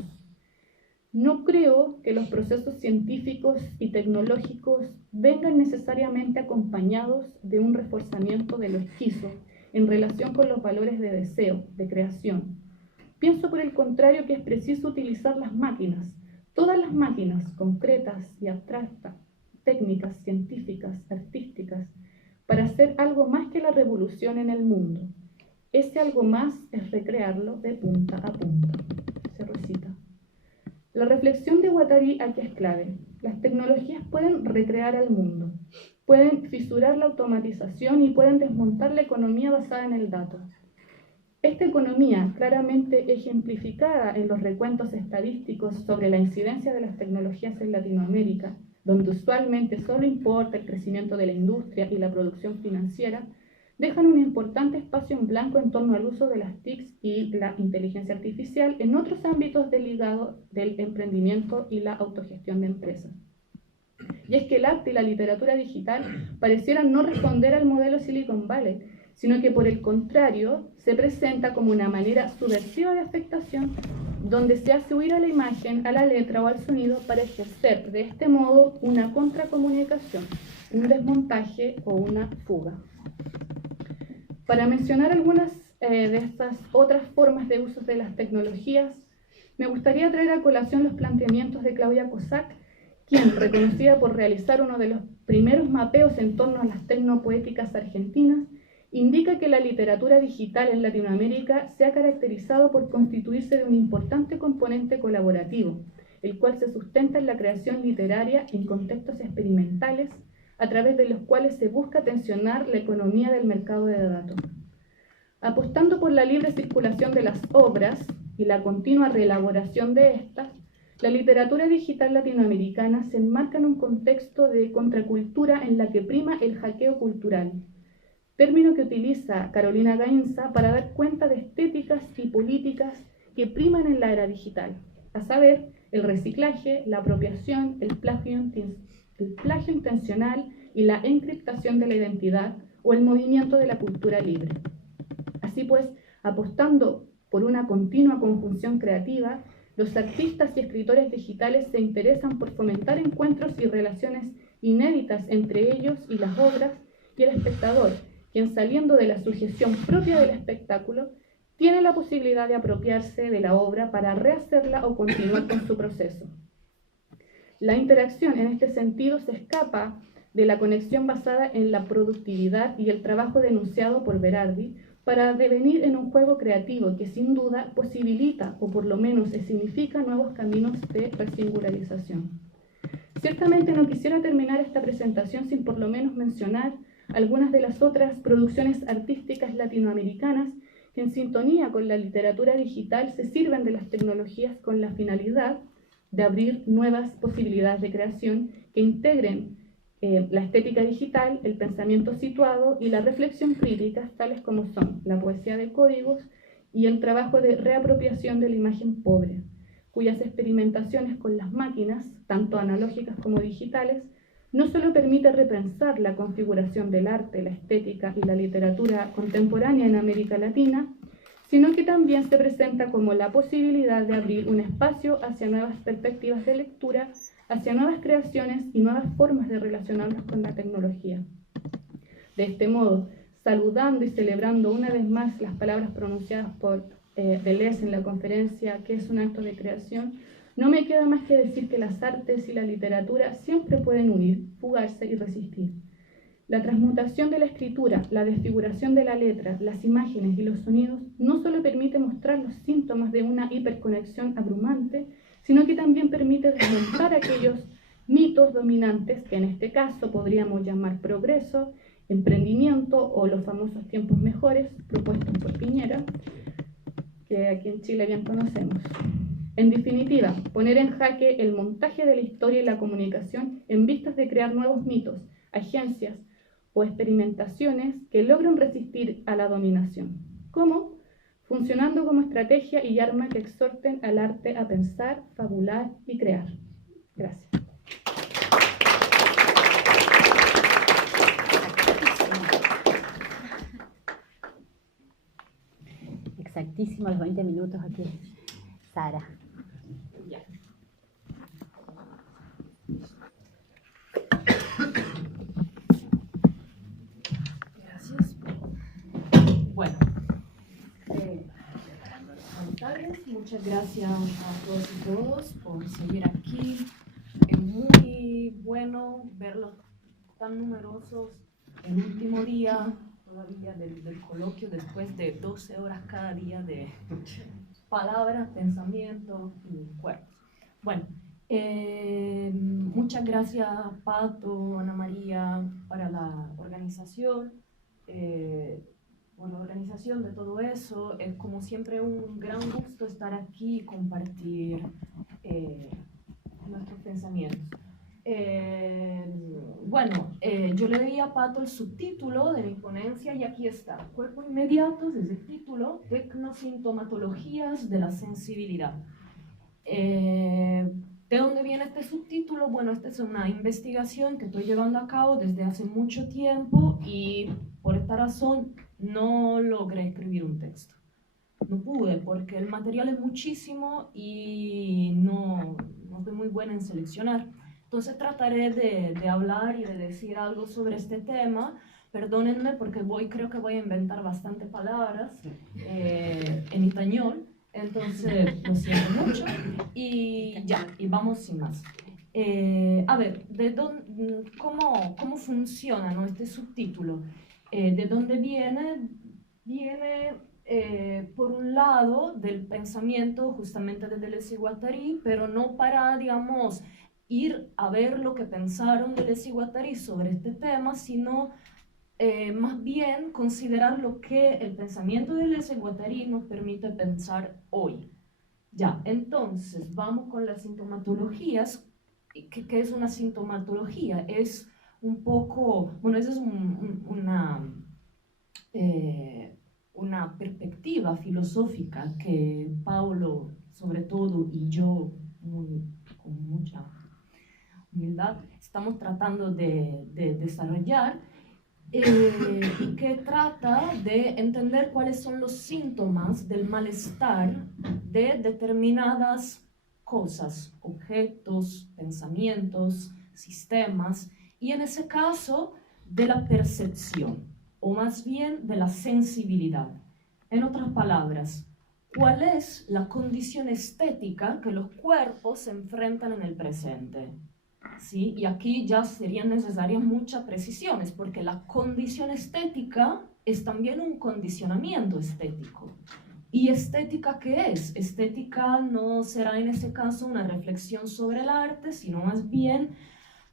no creo que los procesos científicos y tecnológicos vengan necesariamente acompañados de un reforzamiento de lo esquizo en relación con los valores de deseo, de creación. Pienso por el contrario que es preciso utilizar las máquinas, todas las máquinas concretas y abstractas, técnicas, científicas, artísticas, para hacer algo más que la revolución en el mundo. Ese algo más es recrearlo de punta a punta. Cierro cita. La reflexión de Guattari aquí es clave. Las tecnologías pueden recrear al mundo, pueden fisurar la automatización y pueden desmontar la economía basada en el dato. Esta economía, claramente ejemplificada en los recuentos estadísticos sobre la incidencia de las tecnologías en Latinoamérica, donde usualmente solo importa el crecimiento de la industria y la producción financiera, dejan un importante espacio en blanco en torno al uso de las TICs y la inteligencia artificial en otros ámbitos del ligado del emprendimiento y la autogestión de empresas. Y es que el arte y la literatura digital parecieran no responder al modelo Silicon Valley, sino que por el contrario se presenta como una manera subversiva de afectación donde se hace huir a la imagen, a la letra o al sonido para ejercer de este modo una contracomunicación, un desmontaje o una fuga. Para mencionar algunas de estas otras formas de uso de las tecnologías, me gustaría traer a colación los planteamientos de Claudia Cossack, quien, reconocida por realizar uno de los primeros mapeos en torno a las tecnopoéticas argentinas, indica que la literatura digital en Latinoamérica se ha caracterizado por constituirse de un importante componente colaborativo, el cual se sustenta en la creación literaria en contextos experimentales, a través de los cuales se busca tensionar la economía del mercado de datos. Apostando por la libre circulación de las obras y la continua reelaboración de estas, la literatura digital latinoamericana se enmarca en un contexto de contracultura en la que prima el hackeo cultural, término que utiliza Carolina Gainza para dar cuenta de estéticas y políticas que priman en la era digital, a saber, el reciclaje, la apropiación, el plagio intencional y la encriptación de la identidad o el movimiento de la cultura libre. Así pues, apostando por una continua conjunción creativa, los artistas y escritores digitales se interesan por fomentar encuentros y relaciones inéditas entre ellos y las obras y el espectador, quien saliendo de la sujeción propia del espectáculo, tiene la posibilidad de apropiarse de la obra para rehacerla o continuar con su proceso. La interacción en este sentido se escapa de la conexión basada en la productividad y el trabajo denunciado por Berardi para devenir en un juego creativo que sin duda posibilita o por lo menos significa nuevos caminos de resingularización. Ciertamente no quisiera terminar esta presentación sin por lo menos mencionar algunas de las otras producciones artísticas latinoamericanas que en sintonía con la literatura digital se sirven de las tecnologías con la finalidad de abrir nuevas posibilidades de creación que integren la estética digital, el pensamiento situado y la reflexión crítica, tales como son la poesía de códigos y el trabajo de reapropiación de la imagen pobre, cuyas experimentaciones con las máquinas, tanto analógicas como digitales, no solo permite repensar la configuración del arte, la estética y la literatura contemporánea en América Latina, sino que también se presenta como la posibilidad de abrir un espacio hacia nuevas perspectivas de lectura, hacia nuevas creaciones y nuevas formas de relacionarnos con la tecnología. De este modo, saludando y celebrando una vez más las palabras pronunciadas por Deleuze en la conferencia ¿Qué es un acto de creación?, no me queda más que decir que las artes y la literatura siempre pueden unir, fugarse y resistir. La transmutación de la escritura, la desfiguración de la letra, las imágenes y los sonidos no solo permite mostrar los síntomas de una hiperconexión abrumante, sino que también permite desmontar aquellos mitos dominantes que en este caso podríamos llamar progreso, emprendimiento o los famosos tiempos mejores propuestos por Piñera, que aquí en Chile bien conocemos. En definitiva, poner en jaque el montaje de la historia y la comunicación en vistas de crear nuevos mitos, agencias o experimentaciones que logren resistir a la dominación. ¿Cómo? Funcionando como estrategia y arma que exhorten al arte a pensar, fabular y crear. Gracias. Exactísimo los 20 minutos aquí, Sara. Ya. Gracias. Bueno, buenas tardes. Muchas gracias a todos y todos por seguir aquí. Es muy bueno verlos tan numerosos el último día todavía del coloquio, después de 12 horas cada día de palabras, pensamientos y cuerpos. Bueno, muchas gracias Pato, Ana María, para la organización, por la organización de todo eso. Es como siempre un gran gusto estar aquí y compartir nuestros pensamientos. Yo le di a Pato el subtítulo de mi ponencia y aquí está: Cuerpo inmediato, desde el título, Tecnosintomatologías de la sensibilidad. ¿De dónde viene este subtítulo? Bueno, esta es una investigación que estoy llevando a cabo desde hace mucho tiempo y por esta razón no logré escribir un texto. No pude porque el material es muchísimo y no soy muy buena en seleccionar. Entonces trataré de hablar y de decir algo sobre este tema. Perdónenme porque creo que voy a inventar bastante palabras en español. Entonces lo siento mucho y ya, y vamos sin más. A ver, ¿cómo funciona, ¿no?, este subtítulo? ¿De dónde viene? Viene por un lado del pensamiento justamente de Deleuze y Guattari, pero no para, digamos, ir a ver lo que pensaron Deleuze y Guattari sobre este tema, sino más bien considerar lo que el pensamiento de Deleuze y Guattari nos permite pensar hoy. Ya, entonces vamos con las sintomatologías. ¿Qué es una sintomatología? Es un poco, bueno, esa es una perspectiva filosófica que Paulo, sobre todo, y yo, con mucha humildad, estamos tratando de desarrollar, y que trata de entender cuáles son los síntomas del malestar de determinadas cosas, objetos, pensamientos, sistemas, y en ese caso de la percepción, o más bien de la sensibilidad. En otras palabras, ¿cuál es la condición estética que los cuerpos se enfrentan en el presente? ¿Sí? Y aquí ya serían necesarias muchas precisiones, porque la condición estética es también un condicionamiento estético. ¿Y estética qué es? Estética no será en este caso una reflexión sobre el arte, sino más bien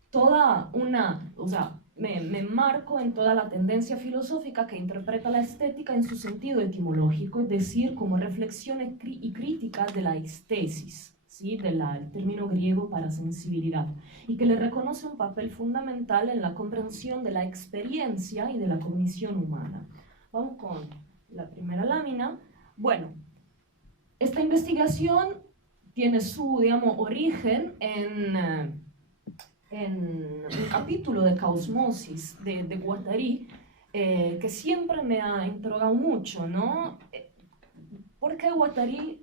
toda una, o sea, me enmarco en toda la tendencia filosófica que interpreta la estética en su sentido etimológico, es decir, como reflexión y crítica de la estesis, ¿sí?, del término griego para sensibilidad, y que le reconoce un papel fundamental en la comprensión de la experiencia y de la cognición humana. Vamos con la primera lámina. Bueno, esta investigación tiene su, digamos, origen en un capítulo de Caosmosis de Guattari, que siempre me ha interrogado mucho, ¿no? ¿Por qué Guattari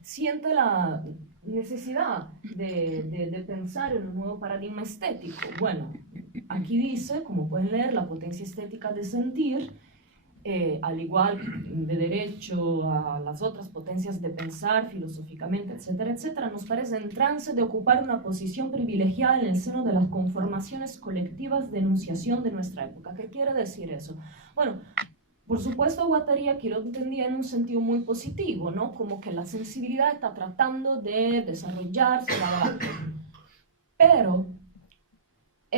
siente la necesidad de pensar en un nuevo paradigma estético? Bueno, aquí dice, como pueden leer, la potencia estética de sentir, al igual de derecho a las otras potencias de pensar filosóficamente, etcétera, etcétera, nos parece en trance de ocupar una posición privilegiada en el seno de las conformaciones colectivas de enunciación de nuestra época. ¿Qué quiere decir eso? Bueno, por supuesto, Guattari aquí lo entendía en un sentido muy positivo, ¿no? Como que la sensibilidad está tratando de desarrollarse, pero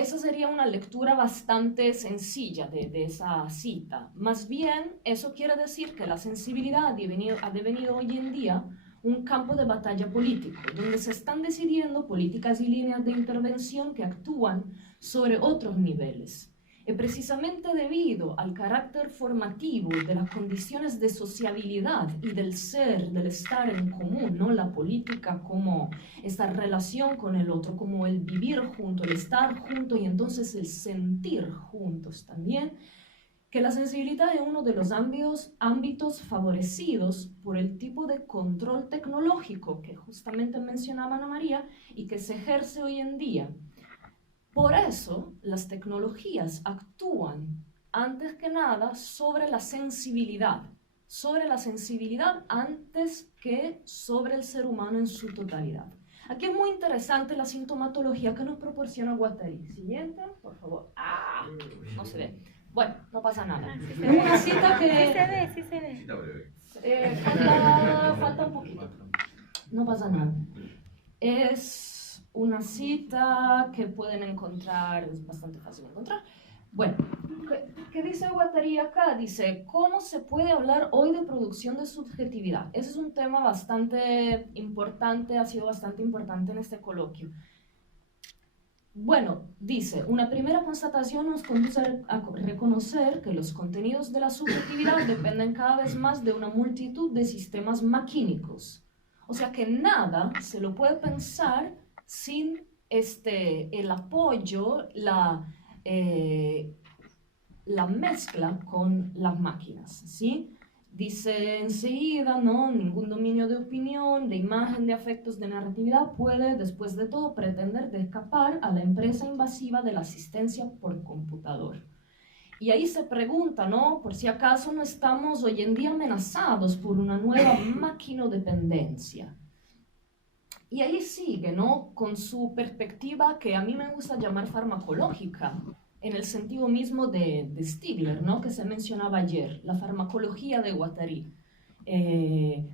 esa sería una lectura bastante sencilla de esa cita. Más bien, eso quiere decir que la sensibilidad ha devenido hoy en día un campo de batalla político, donde se están decidiendo políticas y líneas de intervención que actúan sobre otros niveles. Y precisamente debido al carácter formativo de las condiciones de sociabilidad y del ser, del estar en común, ¿no? La política como esta relación con el otro, como el vivir junto, el estar junto y entonces el sentir juntos también, que la sensibilidad es uno de los ámbitos favorecidos por el tipo de control tecnológico que justamente mencionaba Ana María y que se ejerce hoy en día. Por eso, las tecnologías actúan antes que nada sobre la sensibilidad antes que sobre el ser humano en su totalidad. Aquí es muy interesante la sintomatología que nos proporciona Guattari. Siguiente, por favor. No se ve. Bueno, no pasa nada. Es una cita que... Sí se ve. Falta un poquito. No pasa nada. Es una cita que pueden encontrar, es bastante fácil de encontrar. Bueno, ¿qué dice Guattari acá? Dice, ¿cómo se puede hablar hoy de producción de subjetividad? Ese es un tema bastante importante, ha sido bastante importante en este coloquio. Bueno, dice, una primera constatación nos conduce a reconocer que los contenidos de la subjetividad dependen cada vez más de una multitud de sistemas maquínicos. O sea que nada se lo puede pensar sin el apoyo, la mezcla con las máquinas, ¿sí? Dice enseguida, ¿no? Ningún dominio de opinión, de imagen, de afectos, de narratividad puede, después de todo, pretender de escapar a la empresa invasiva de la asistencia por computador. Y ahí se pregunta, ¿no? Por si acaso no estamos hoy en día amenazados por una nueva maquinodependencia. Y ahí sigue, ¿no? Con su perspectiva que a mí me gusta llamar farmacológica, en el sentido mismo de Stigler, ¿no? Que se mencionaba ayer, la farmacología de Guattari.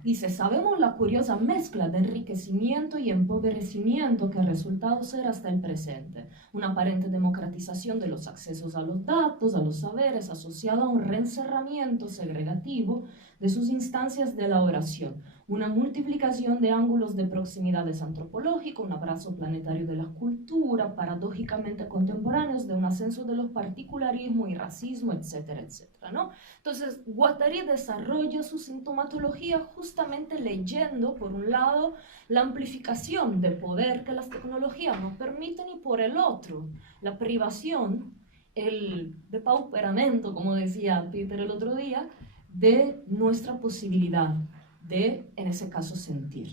Dice, sabemos la curiosa mezcla de enriquecimiento y empobrecimiento que ha resultado ser hasta el presente, una aparente democratización de los accesos a los datos, a los saberes, asociado a un reencerramiento segregativo de sus instancias de elaboración, una multiplicación de ángulos de proximidades antropológicas, un abrazo planetario de la cultura, paradójicamente contemporáneos de un ascenso de los particularismos y racismo, etcétera, etcétera, ¿no? Entonces, Guattari desarrolla su sintomatología justamente leyendo, por un lado, la amplificación de poder que las tecnologías nos permiten y por el otro, la privación, el depauperamiento, como decía Peter el otro día, de nuestra posibilidad de, en ese caso, sentir.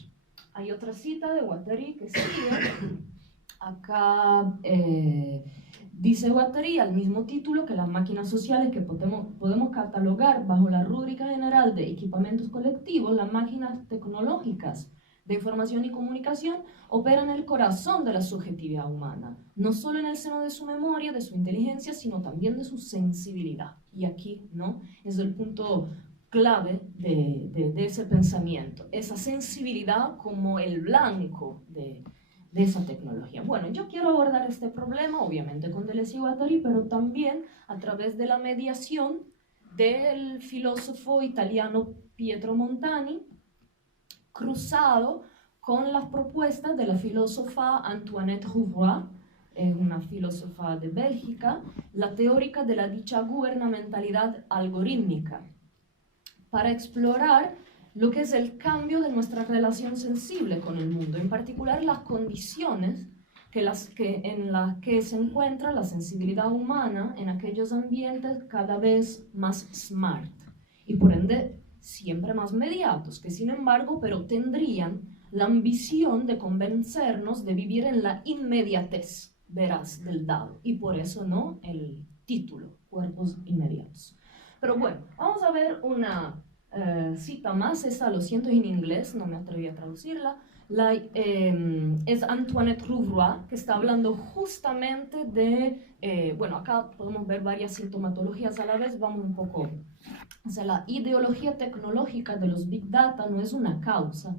Hay otra cita de Guattari que sigue. Acá dice Guattari, al mismo título que las máquinas sociales que podemos catalogar bajo la rúbrica general de equipamientos colectivos, las máquinas tecnológicas de información y comunicación operan en el corazón de la subjetividad humana, no solo en el seno de su memoria, de su inteligencia, sino también de su sensibilidad. Y aquí, ¿no? Es el punto clave de ese pensamiento, esa sensibilidad como el blanco de esa tecnología. Bueno, yo quiero abordar este problema, obviamente con Deleuze y Guattari, pero también a través de la mediación del filósofo italiano Pietro Montani, cruzado con las propuestas de la filósofa Antoinette Rouvroy, una filósofa de Bélgica, la teórica de la dicha gubernamentalidad algorítmica, para explorar lo que es el cambio de nuestra relación sensible con el mundo, en particular las condiciones en las que se encuentra la sensibilidad humana en aquellos ambientes cada vez más smart y por ende siempre más mediatos, que sin embargo pero tendrían la ambición de convencernos de vivir en la inmediatez veraz del dado, y por eso no el título, cuerpos inmediatos. Pero bueno, vamos a ver una cita más. Esa lo siento en inglés, no me atreví a traducirla. Es Antoinette Rouvroy, que está hablando justamente de, bueno, acá podemos ver varias sintomatologías a la vez, vamos un poco. O sea, la ideología tecnológica de los Big Data no es una causa,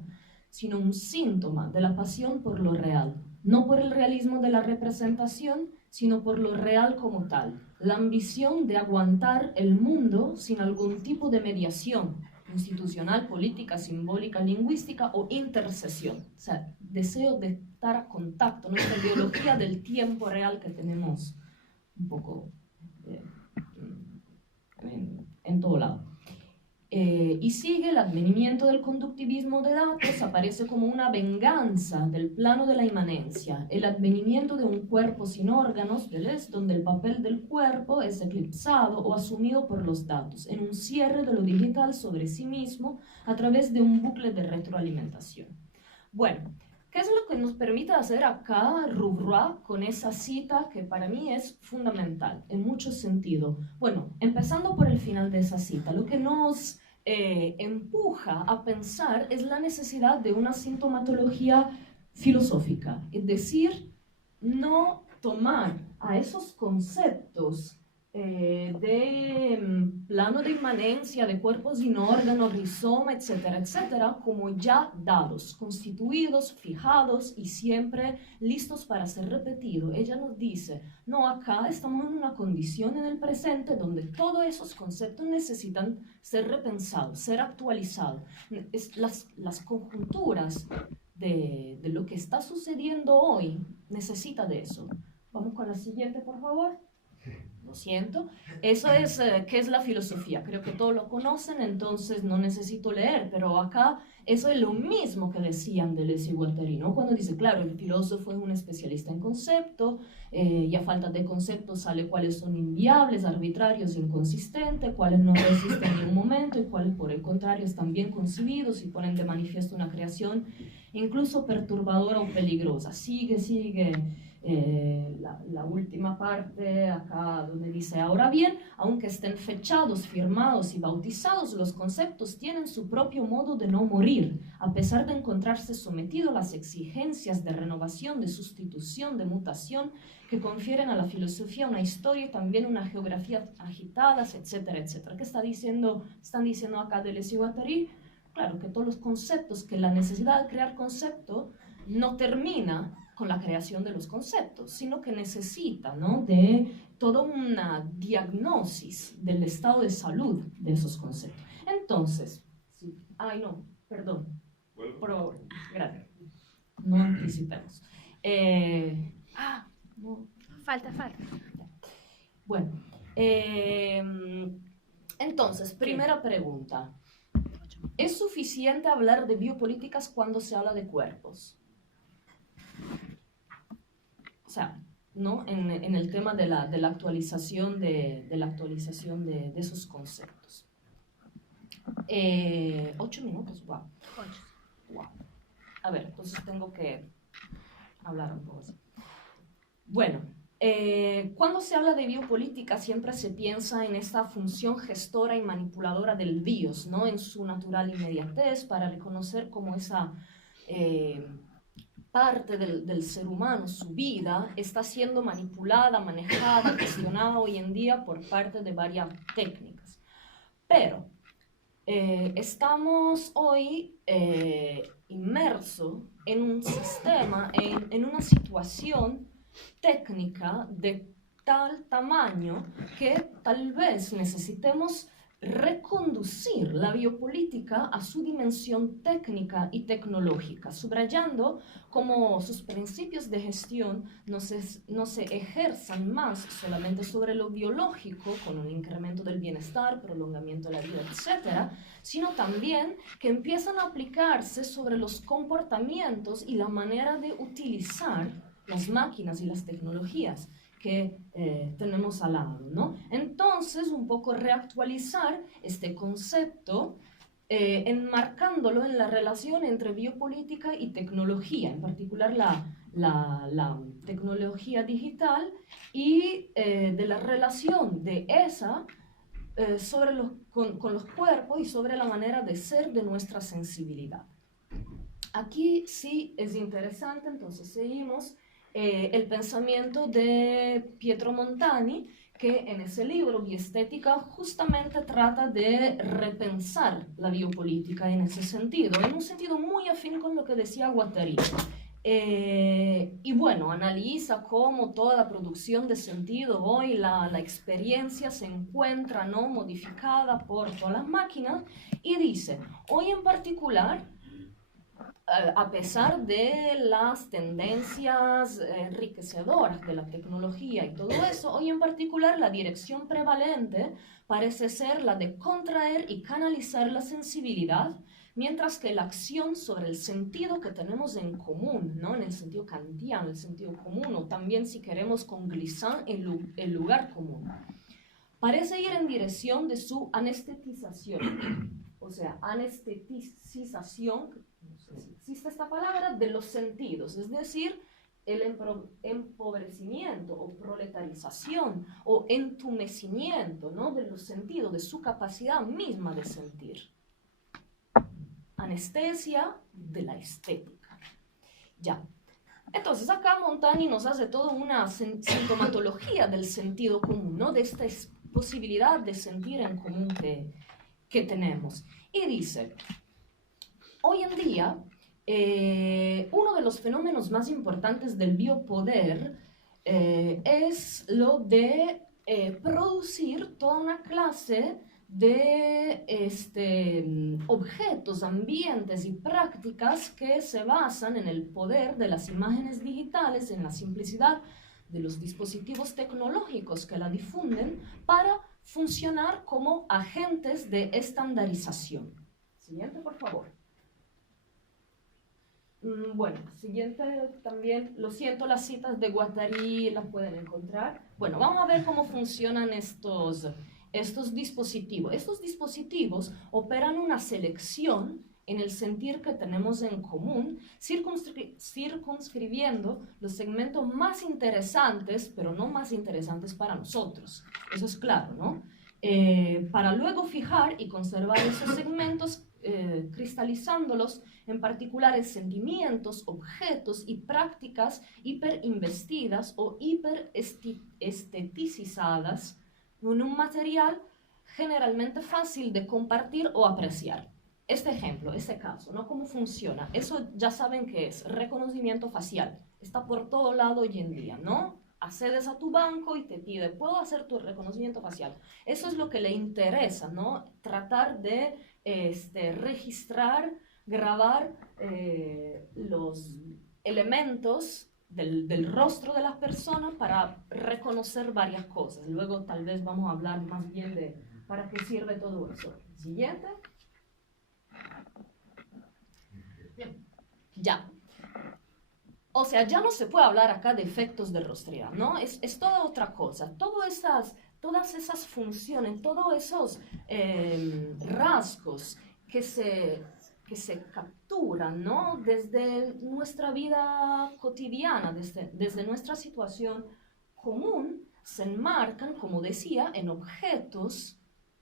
sino un síntoma de la pasión por lo real, no por el realismo de la representación, sino por lo real como tal, la ambición de aguantar el mundo sin algún tipo de mediación institucional, política, simbólica, lingüística o intercesión. O sea, deseo de estar a contacto, nuestra biología del tiempo real que tenemos un poco en todo lado. Y sigue el advenimiento del conductivismo de datos, aparece como una venganza del plano de la inmanencia, el advenimiento de un cuerpo sin órganos, donde el papel del cuerpo es eclipsado o asumido por los datos, en un cierre de lo digital sobre sí mismo a través de un bucle de retroalimentación. Bueno, ¿qué es lo que nos permite hacer acá Rouvroy con esa cita que para mí es fundamental en muchos sentidos? Bueno, empezando por el final de esa cita, lo que nos empuja a pensar es la necesidad de una sintomatología filosófica, es decir, no tomar a esos conceptos de plano de inmanencia, de cuerpos sin órganos, rizoma, etcétera, etcétera, como ya dados, constituidos, fijados y siempre listos para ser repetidos. Ella nos dice, no, acá estamos en una condición en el presente donde todos esos conceptos necesitan ser repensados, ser actualizados. Las conjunturas de lo que está sucediendo hoy necesita de eso. Vamos con la siguiente, por favor. Lo siento. Eso es, ¿qué es la filosofía? Creo que todos lo conocen, entonces no necesito leer, pero acá eso es lo mismo que decían Deleuze y Guattari, ¿no? Cuando dice, claro, el filósofo es un especialista en concepto, y a falta de conceptos sale cuáles son inviables, arbitrarios, inconsistentes, cuáles no resisten ni un momento y cuáles por el contrario están bien concebidos y ponen de manifiesto una creación incluso perturbadora o peligrosa. Sigue la última parte acá donde dice, ahora bien, aunque estén fechados, firmados y bautizados, los conceptos tienen su propio modo de no morir, a pesar de encontrarse sometidos a las exigencias de renovación, de sustitución, de mutación, que confieren a la filosofía una historia y también una geografía agitadas, etcétera, etcétera. ¿Qué están diciendo acá Deleuze y Guattari? Claro, que todos los conceptos, que la necesidad de crear concepto no termina con la creación de los conceptos, sino que necesita, ¿no?, de toda una diagnosis del estado de salud de esos conceptos. Entonces, sí. Ay, no, perdón. Por favor, gracias. No anticipemos. No. Falta. Bueno, entonces, primera pregunta. ¿Es suficiente hablar de biopolíticas cuando se habla de cuerpos? O sea, ¿no?, en el tema de la actualización de esos conceptos. 8 minutos, wow. A ver, entonces tengo que hablar un poco así. Bueno, cuando se habla de biopolítica siempre se piensa en esta función gestora y manipuladora del bios, ¿no?, en su natural inmediatez, para reconocer cómo esa parte del ser humano, su vida, está siendo manipulada, manejada, gestionada hoy en día por parte de varias técnicas. Pero estamos hoy inmersos en un sistema, en una situación técnica de tal tamaño que tal vez necesitemos reconducir la biopolítica a su dimensión técnica y tecnológica, subrayando cómo sus principios de gestión no se ejerzan más solamente sobre lo biológico, con un incremento del bienestar, prolongamiento de la vida, etc., sino también que empiezan a aplicarse sobre los comportamientos y la manera de utilizar las máquinas y las tecnologías que tenemos al lado, ¿no? Entonces, un poco reactualizar este concepto, enmarcándolo en la relación entre biopolítica y tecnología, en particular la tecnología digital, y de la relación de esa con los cuerpos y sobre la manera de ser de nuestra sensibilidad. Aquí sí es interesante, entonces seguimos, el pensamiento de Pietro Montani, que en ese libro, Biestética, justamente trata de repensar la biopolítica en ese sentido, en un sentido muy afín con lo que decía Guattari. Y bueno, analiza cómo toda la producción de sentido hoy, la experiencia se encuentra, ¿no?, modificada por todas las máquinas, y dice, hoy en particular, a pesar de las tendencias enriquecedoras de la tecnología y todo eso, hoy en particular la dirección prevalente parece ser la de contraer y canalizar la sensibilidad, mientras que la acción sobre el sentido que tenemos en común, ¿no?, en el sentido kantiano, el sentido común, o también si queremos con Glissant, el lugar común, parece ir en dirección de su anestetización, o sea, anestetización, no sé si existe esta palabra, de los sentidos, es decir, el empobrecimiento o proletarización o entumecimiento, ¿no?, de los sentidos, de su capacidad misma de sentir. Anestesia de la estética. Ya. Entonces acá Montani nos hace toda una sintomatología del sentido común, ¿no?, de esta posibilidad de sentir en común que tenemos. Y dice, hoy en día, uno de los fenómenos más importantes del biopoder es lo de producir toda una clase de objetos, ambientes y prácticas que se basan en el poder de las imágenes digitales, en la simplicidad de los dispositivos tecnológicos que la difunden para funcionar como agentes de estandarización. Siguiente, por favor. Bueno, siguiente también, lo siento, las citas de Guattari las pueden encontrar. Bueno, vamos a ver cómo funcionan estos dispositivos. Estos dispositivos operan una selección en el sentir que tenemos en común, circunscribiendo los segmentos más interesantes, pero no más interesantes para nosotros. Eso es claro, ¿no? Para luego fijar y conservar esos segmentos, cristalizándolos en particulares sentimientos, objetos y prácticas hiperinvestidas o hiperestetizadas en un material generalmente fácil de compartir o apreciar. Este ejemplo, este caso, ¿no?, ¿cómo funciona? Eso ya saben qué es, reconocimiento facial. Está por todo lado hoy en día, ¿no? Accedes a tu banco y te pide, ¿puedo hacer tu reconocimiento facial? Eso es lo que le interesa, ¿no? Tratar de registrar, grabar los elementos del rostro de las personas para reconocer varias cosas. Luego tal vez vamos a hablar más bien de para qué sirve todo eso. Siguiente. Bien. Ya. O sea, ya no se puede hablar acá de efectos de rostridad, ¿no? Es toda otra cosa. Todas esas funciones, todos esos rasgos que se capturan, ¿no?, desde nuestra vida cotidiana, desde nuestra situación común, se enmarcan, como decía, en objetos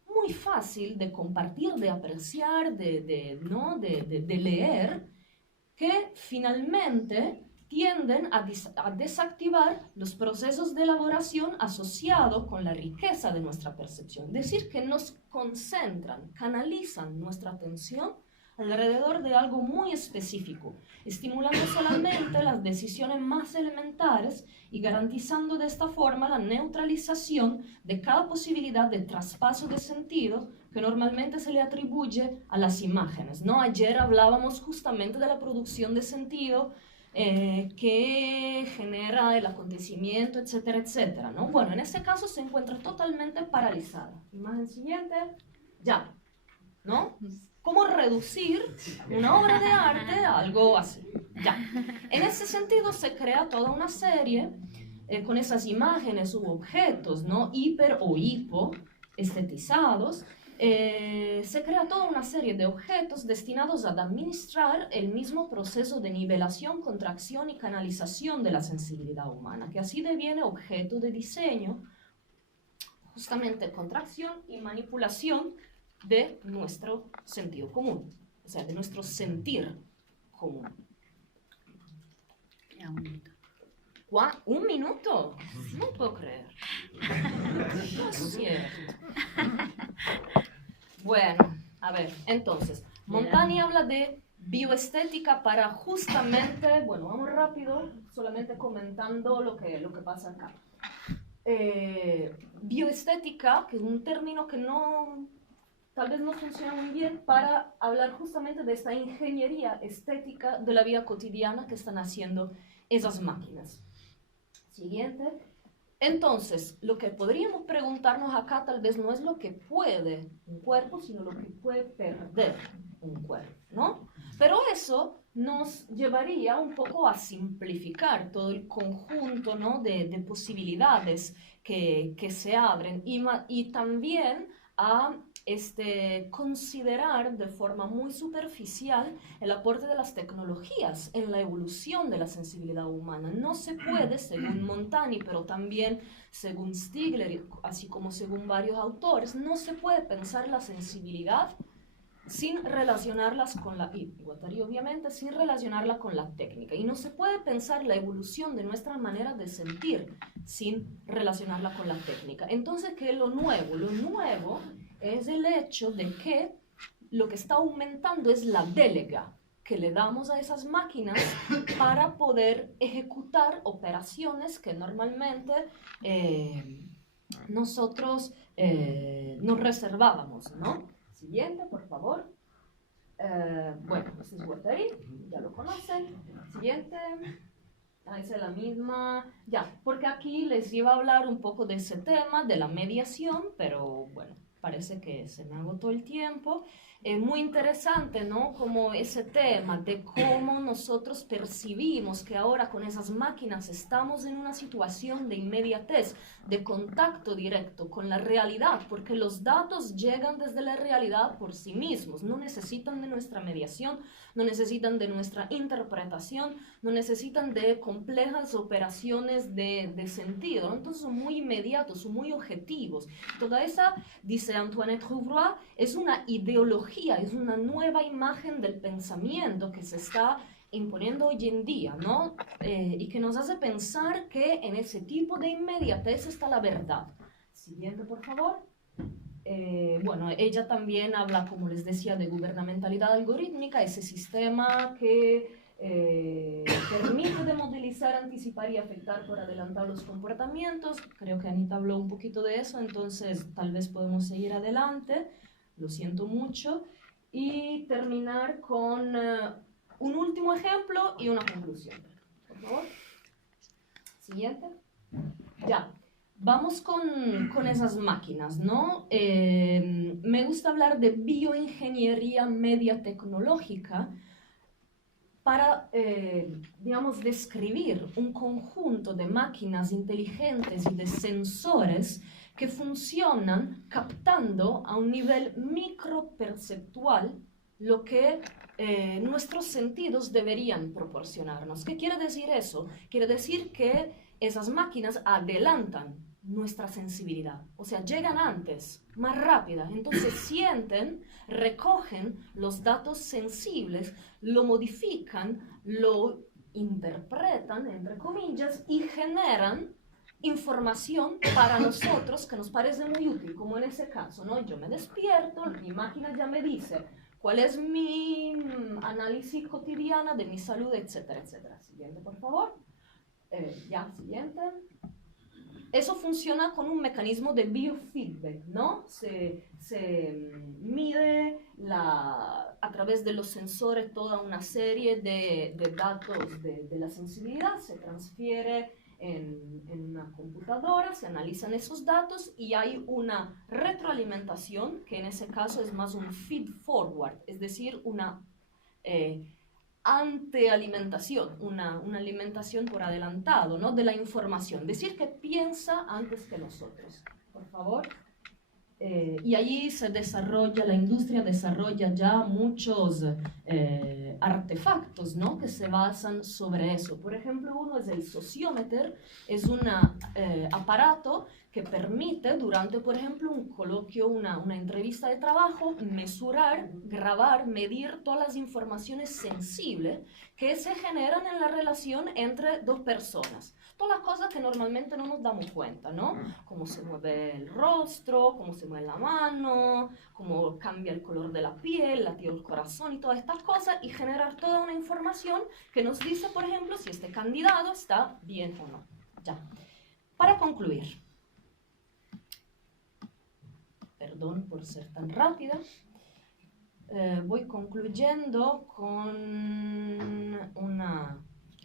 muy fácil de compartir, de apreciar, de leer, que finalmente tienden a desactivar los procesos de elaboración asociados con la riqueza de nuestra percepción. Es decir, que nos concentran, canalizan nuestra atención alrededor de algo muy específico, estimulando solamente las decisiones más elementares y garantizando de esta forma la neutralización de cada posibilidad de traspaso de sentido que normalmente se le atribuye a las imágenes, ¿no? Ayer hablábamos justamente de la producción de sentido que genera el acontecimiento, etcétera, etcétera, ¿no? Bueno, en este caso se encuentra totalmente paralizada. Imagen siguiente, ya, ¿no? ¿Cómo reducir una obra de arte a algo así? Ya. En ese sentido se crea toda una serie con esas imágenes u objetos, ¿no?, hiper o hipo estetizados. Se crea toda una serie de objetos destinados a administrar el mismo proceso de nivelación, contracción y canalización de la sensibilidad humana, que así deviene objeto de diseño, justamente contracción y manipulación de nuestro sentido común, o sea, de nuestro sentir común. Ya, un minuto. ¿Un minuto? No puedo creer. No es cierto. Bueno, a ver, entonces, Montani habla de bioestética para justamente, bueno, vamos rápido, solamente comentando lo que pasa acá. Bioestética, que es un término que tal vez no funciona muy bien para hablar justamente de esta ingeniería estética de la vida cotidiana que están haciendo esas máquinas. Siguiente. Entonces, lo que podríamos preguntarnos acá tal vez no es lo que puede un cuerpo, sino lo que puede perder un cuerpo, ¿no? Pero eso nos llevaría un poco a simplificar todo el conjunto, ¿no?, de posibilidades que se abren y también a considerar de forma muy superficial el aporte de las tecnologías en la evolución de la sensibilidad humana. No se puede, según Montani, pero también según Stigler, así como según varios autores, no se puede pensar la sensibilidad sin relacionarlas con y Guattari obviamente, sin relacionarla con la técnica. Y no se puede pensar la evolución de nuestra manera de sentir sin relacionarla con la técnica. Entonces, ¿qué es lo nuevo? Lo nuevo es el hecho de que lo que está aumentando es la delega que le damos a esas máquinas para poder ejecutar operaciones que normalmente nosotros nos reservábamos, ¿no? Siguiente, por favor. Bueno, este es Guattari, ya lo conocen. Siguiente. Esa es la misma. Ya, porque aquí les iba a hablar un poco de ese tema, de la mediación, pero bueno, parece que se me agotó el tiempo. Muy interesante, ¿no? Como ese tema de cómo nosotros percibimos que ahora con esas máquinas estamos en una situación de inmediatez, de contacto directo con la realidad, porque los datos llegan desde la realidad por sí mismos, no necesitan de nuestra mediación, no necesitan de nuestra interpretación, no necesitan de complejas operaciones de sentido, ¿no? Entonces son muy inmediatos, son muy objetivos. Toda esa, dice Antoinette Rouvroy, es una ideología, es una nueva imagen del pensamiento que se está imponiendo hoy en día, ¿no? Y que nos hace pensar que en ese tipo de inmediatez está la verdad. Siguiente, por favor. Bueno, ella también habla, como les decía, de gubernamentalidad algorítmica, ese sistema que permite de modelizar, anticipar y afectar por adelantado los comportamientos. Creo que Anita habló un poquito de eso, entonces tal vez podemos seguir adelante. Lo siento mucho. Y terminar con un último ejemplo y una conclusión. Por favor. Siguiente. Ya. Vamos con esas máquinas, ¿no? Me gusta hablar de bioingeniería media tecnológica para, digamos, describir un conjunto de máquinas inteligentes y de sensores que funcionan captando a un nivel microperceptual lo que nuestros sentidos deberían proporcionarnos. ¿Qué quiere decir eso? Quiere decir que esas máquinas adelantan nuestra sensibilidad, o sea, llegan antes, más rápida, entonces sienten, recogen los datos sensibles, lo modifican, lo interpretan, entre comillas, y generan información para nosotros que nos parece muy útil, como en ese caso, ¿no? Yo me despierto, mi máquina ya me dice cuál es mi análisis cotidiana de mi salud, etcétera, etcétera. Siguiente, por favor. Ya, siguiente. Eso funciona con un mecanismo de biofeedback, ¿no? Se mide a través de los sensores toda una serie de datos de la sensibilidad, se transfiere en una computadora, se analizan esos datos y hay una retroalimentación, que en ese caso es más un feed forward, es decir, una antealimentación, una alimentación por adelantado, ¿no?, de la información, decir que piensa antes que nosotros. Por favor. Y allí la industria desarrolla ya muchos artefactos, ¿no?, que se basan sobre eso. Por ejemplo, uno es el sociómetro, es un aparato que que permite durante, por ejemplo, un coloquio, una entrevista de trabajo, mesurar, grabar, medir todas las informaciones sensibles que se generan en la relación entre dos personas. Todas las cosas que normalmente no nos damos cuenta, ¿no? Cómo se mueve el rostro, cómo se mueve la mano, cómo cambia el color de la piel, latido del corazón y todas estas cosas, y generar toda una información que nos dice, por ejemplo, si este candidato está bien o no. Ya. Para concluir, perdón por ser tan rápida, voy concluyendo con una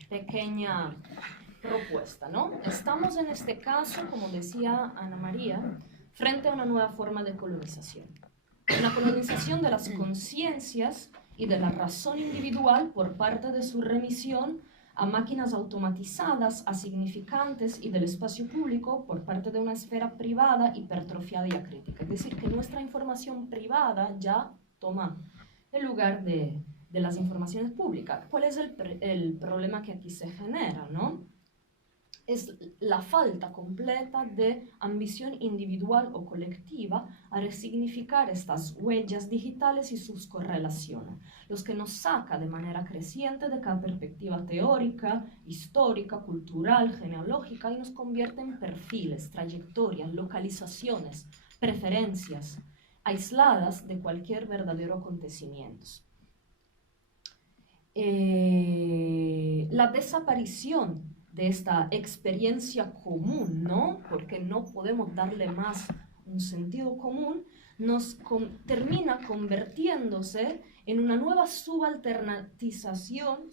pequeña propuesta, ¿no? Estamos en este caso, como decía Ana María, frente a una nueva forma de colonización. Una colonización de las conciencias y de la razón individual por parte de su remisión a máquinas automatizadas, a significantes y del espacio público por parte de una esfera privada hipertrofiada y acrítica. Es decir, que nuestra información privada ya toma el lugar de las informaciones públicas. ¿Cuál es el problema que aquí se genera, no? Es la falta completa de ambición individual o colectiva a resignificar estas huellas digitales y sus correlaciones, los que nos saca de manera creciente de cada perspectiva teórica, histórica, cultural, genealógica y nos convierte en perfiles, trayectorias, localizaciones, preferencias, aisladas de cualquier verdadero acontecimiento. La desaparición de esta experiencia común, ¿no? Porque no podemos darle más un sentido común, termina convirtiéndose en una nueva subalternización,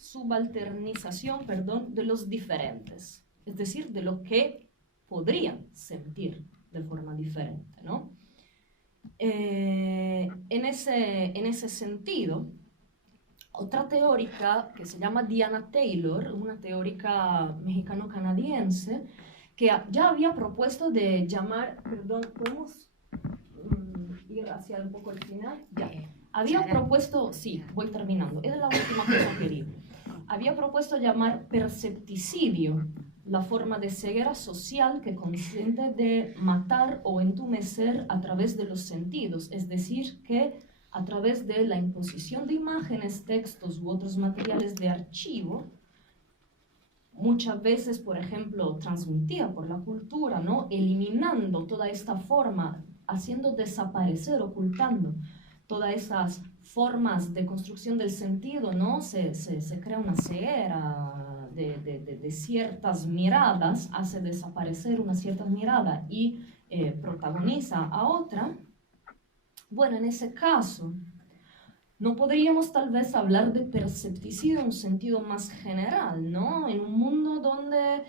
de los diferentes, es decir, de lo que podrían sentir de forma diferente, ¿no? En ese sentido, otra teórica que se llama Diana Taylor, una teórica mexicano-canadiense, que ya había propuesto de llamar, perdón, ¿podemos ir hacia un poco el final? Ya. Había propuesto, sí, voy terminando, es la última cosa que digo. Había propuesto llamar percepticidio la forma de ceguera social que consiste de matar o entumecer a través de los sentidos, es decir, que a través de la imposición de imágenes, textos u otros materiales de archivo, muchas veces, por ejemplo, transmitida por la cultura, ¿no? Eliminando toda esta forma, haciendo desaparecer, ocultando todas esas formas de construcción del sentido, ¿no? Se crea una ceguera de ciertas miradas, hace desaparecer una cierta mirada y protagoniza a otra. Bueno, en ese caso, no podríamos tal vez hablar de percepticidio en un sentido más general, ¿no? En un mundo donde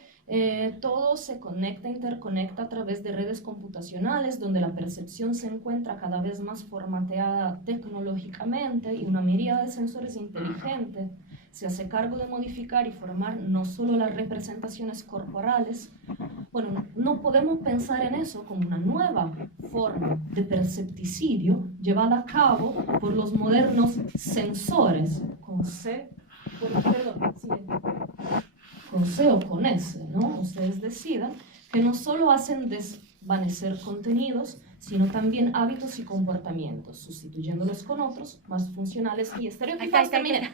todo se conecta, interconecta a través de redes computacionales, donde la percepción se encuentra cada vez más formateada tecnológicamente y una miríada de sensores inteligentes se hace cargo de modificar y formar no solo las representaciones corporales. Bueno, no podemos pensar en eso como una nueva forma de percepticidio llevada a cabo por los modernos sensores, con C, con C o con S, ¿no? Ustedes decidan, que no solo hacen desvanecer contenidos, sino también hábitos y comportamientos, sustituyéndolos con otros más funcionales y estereotipados también.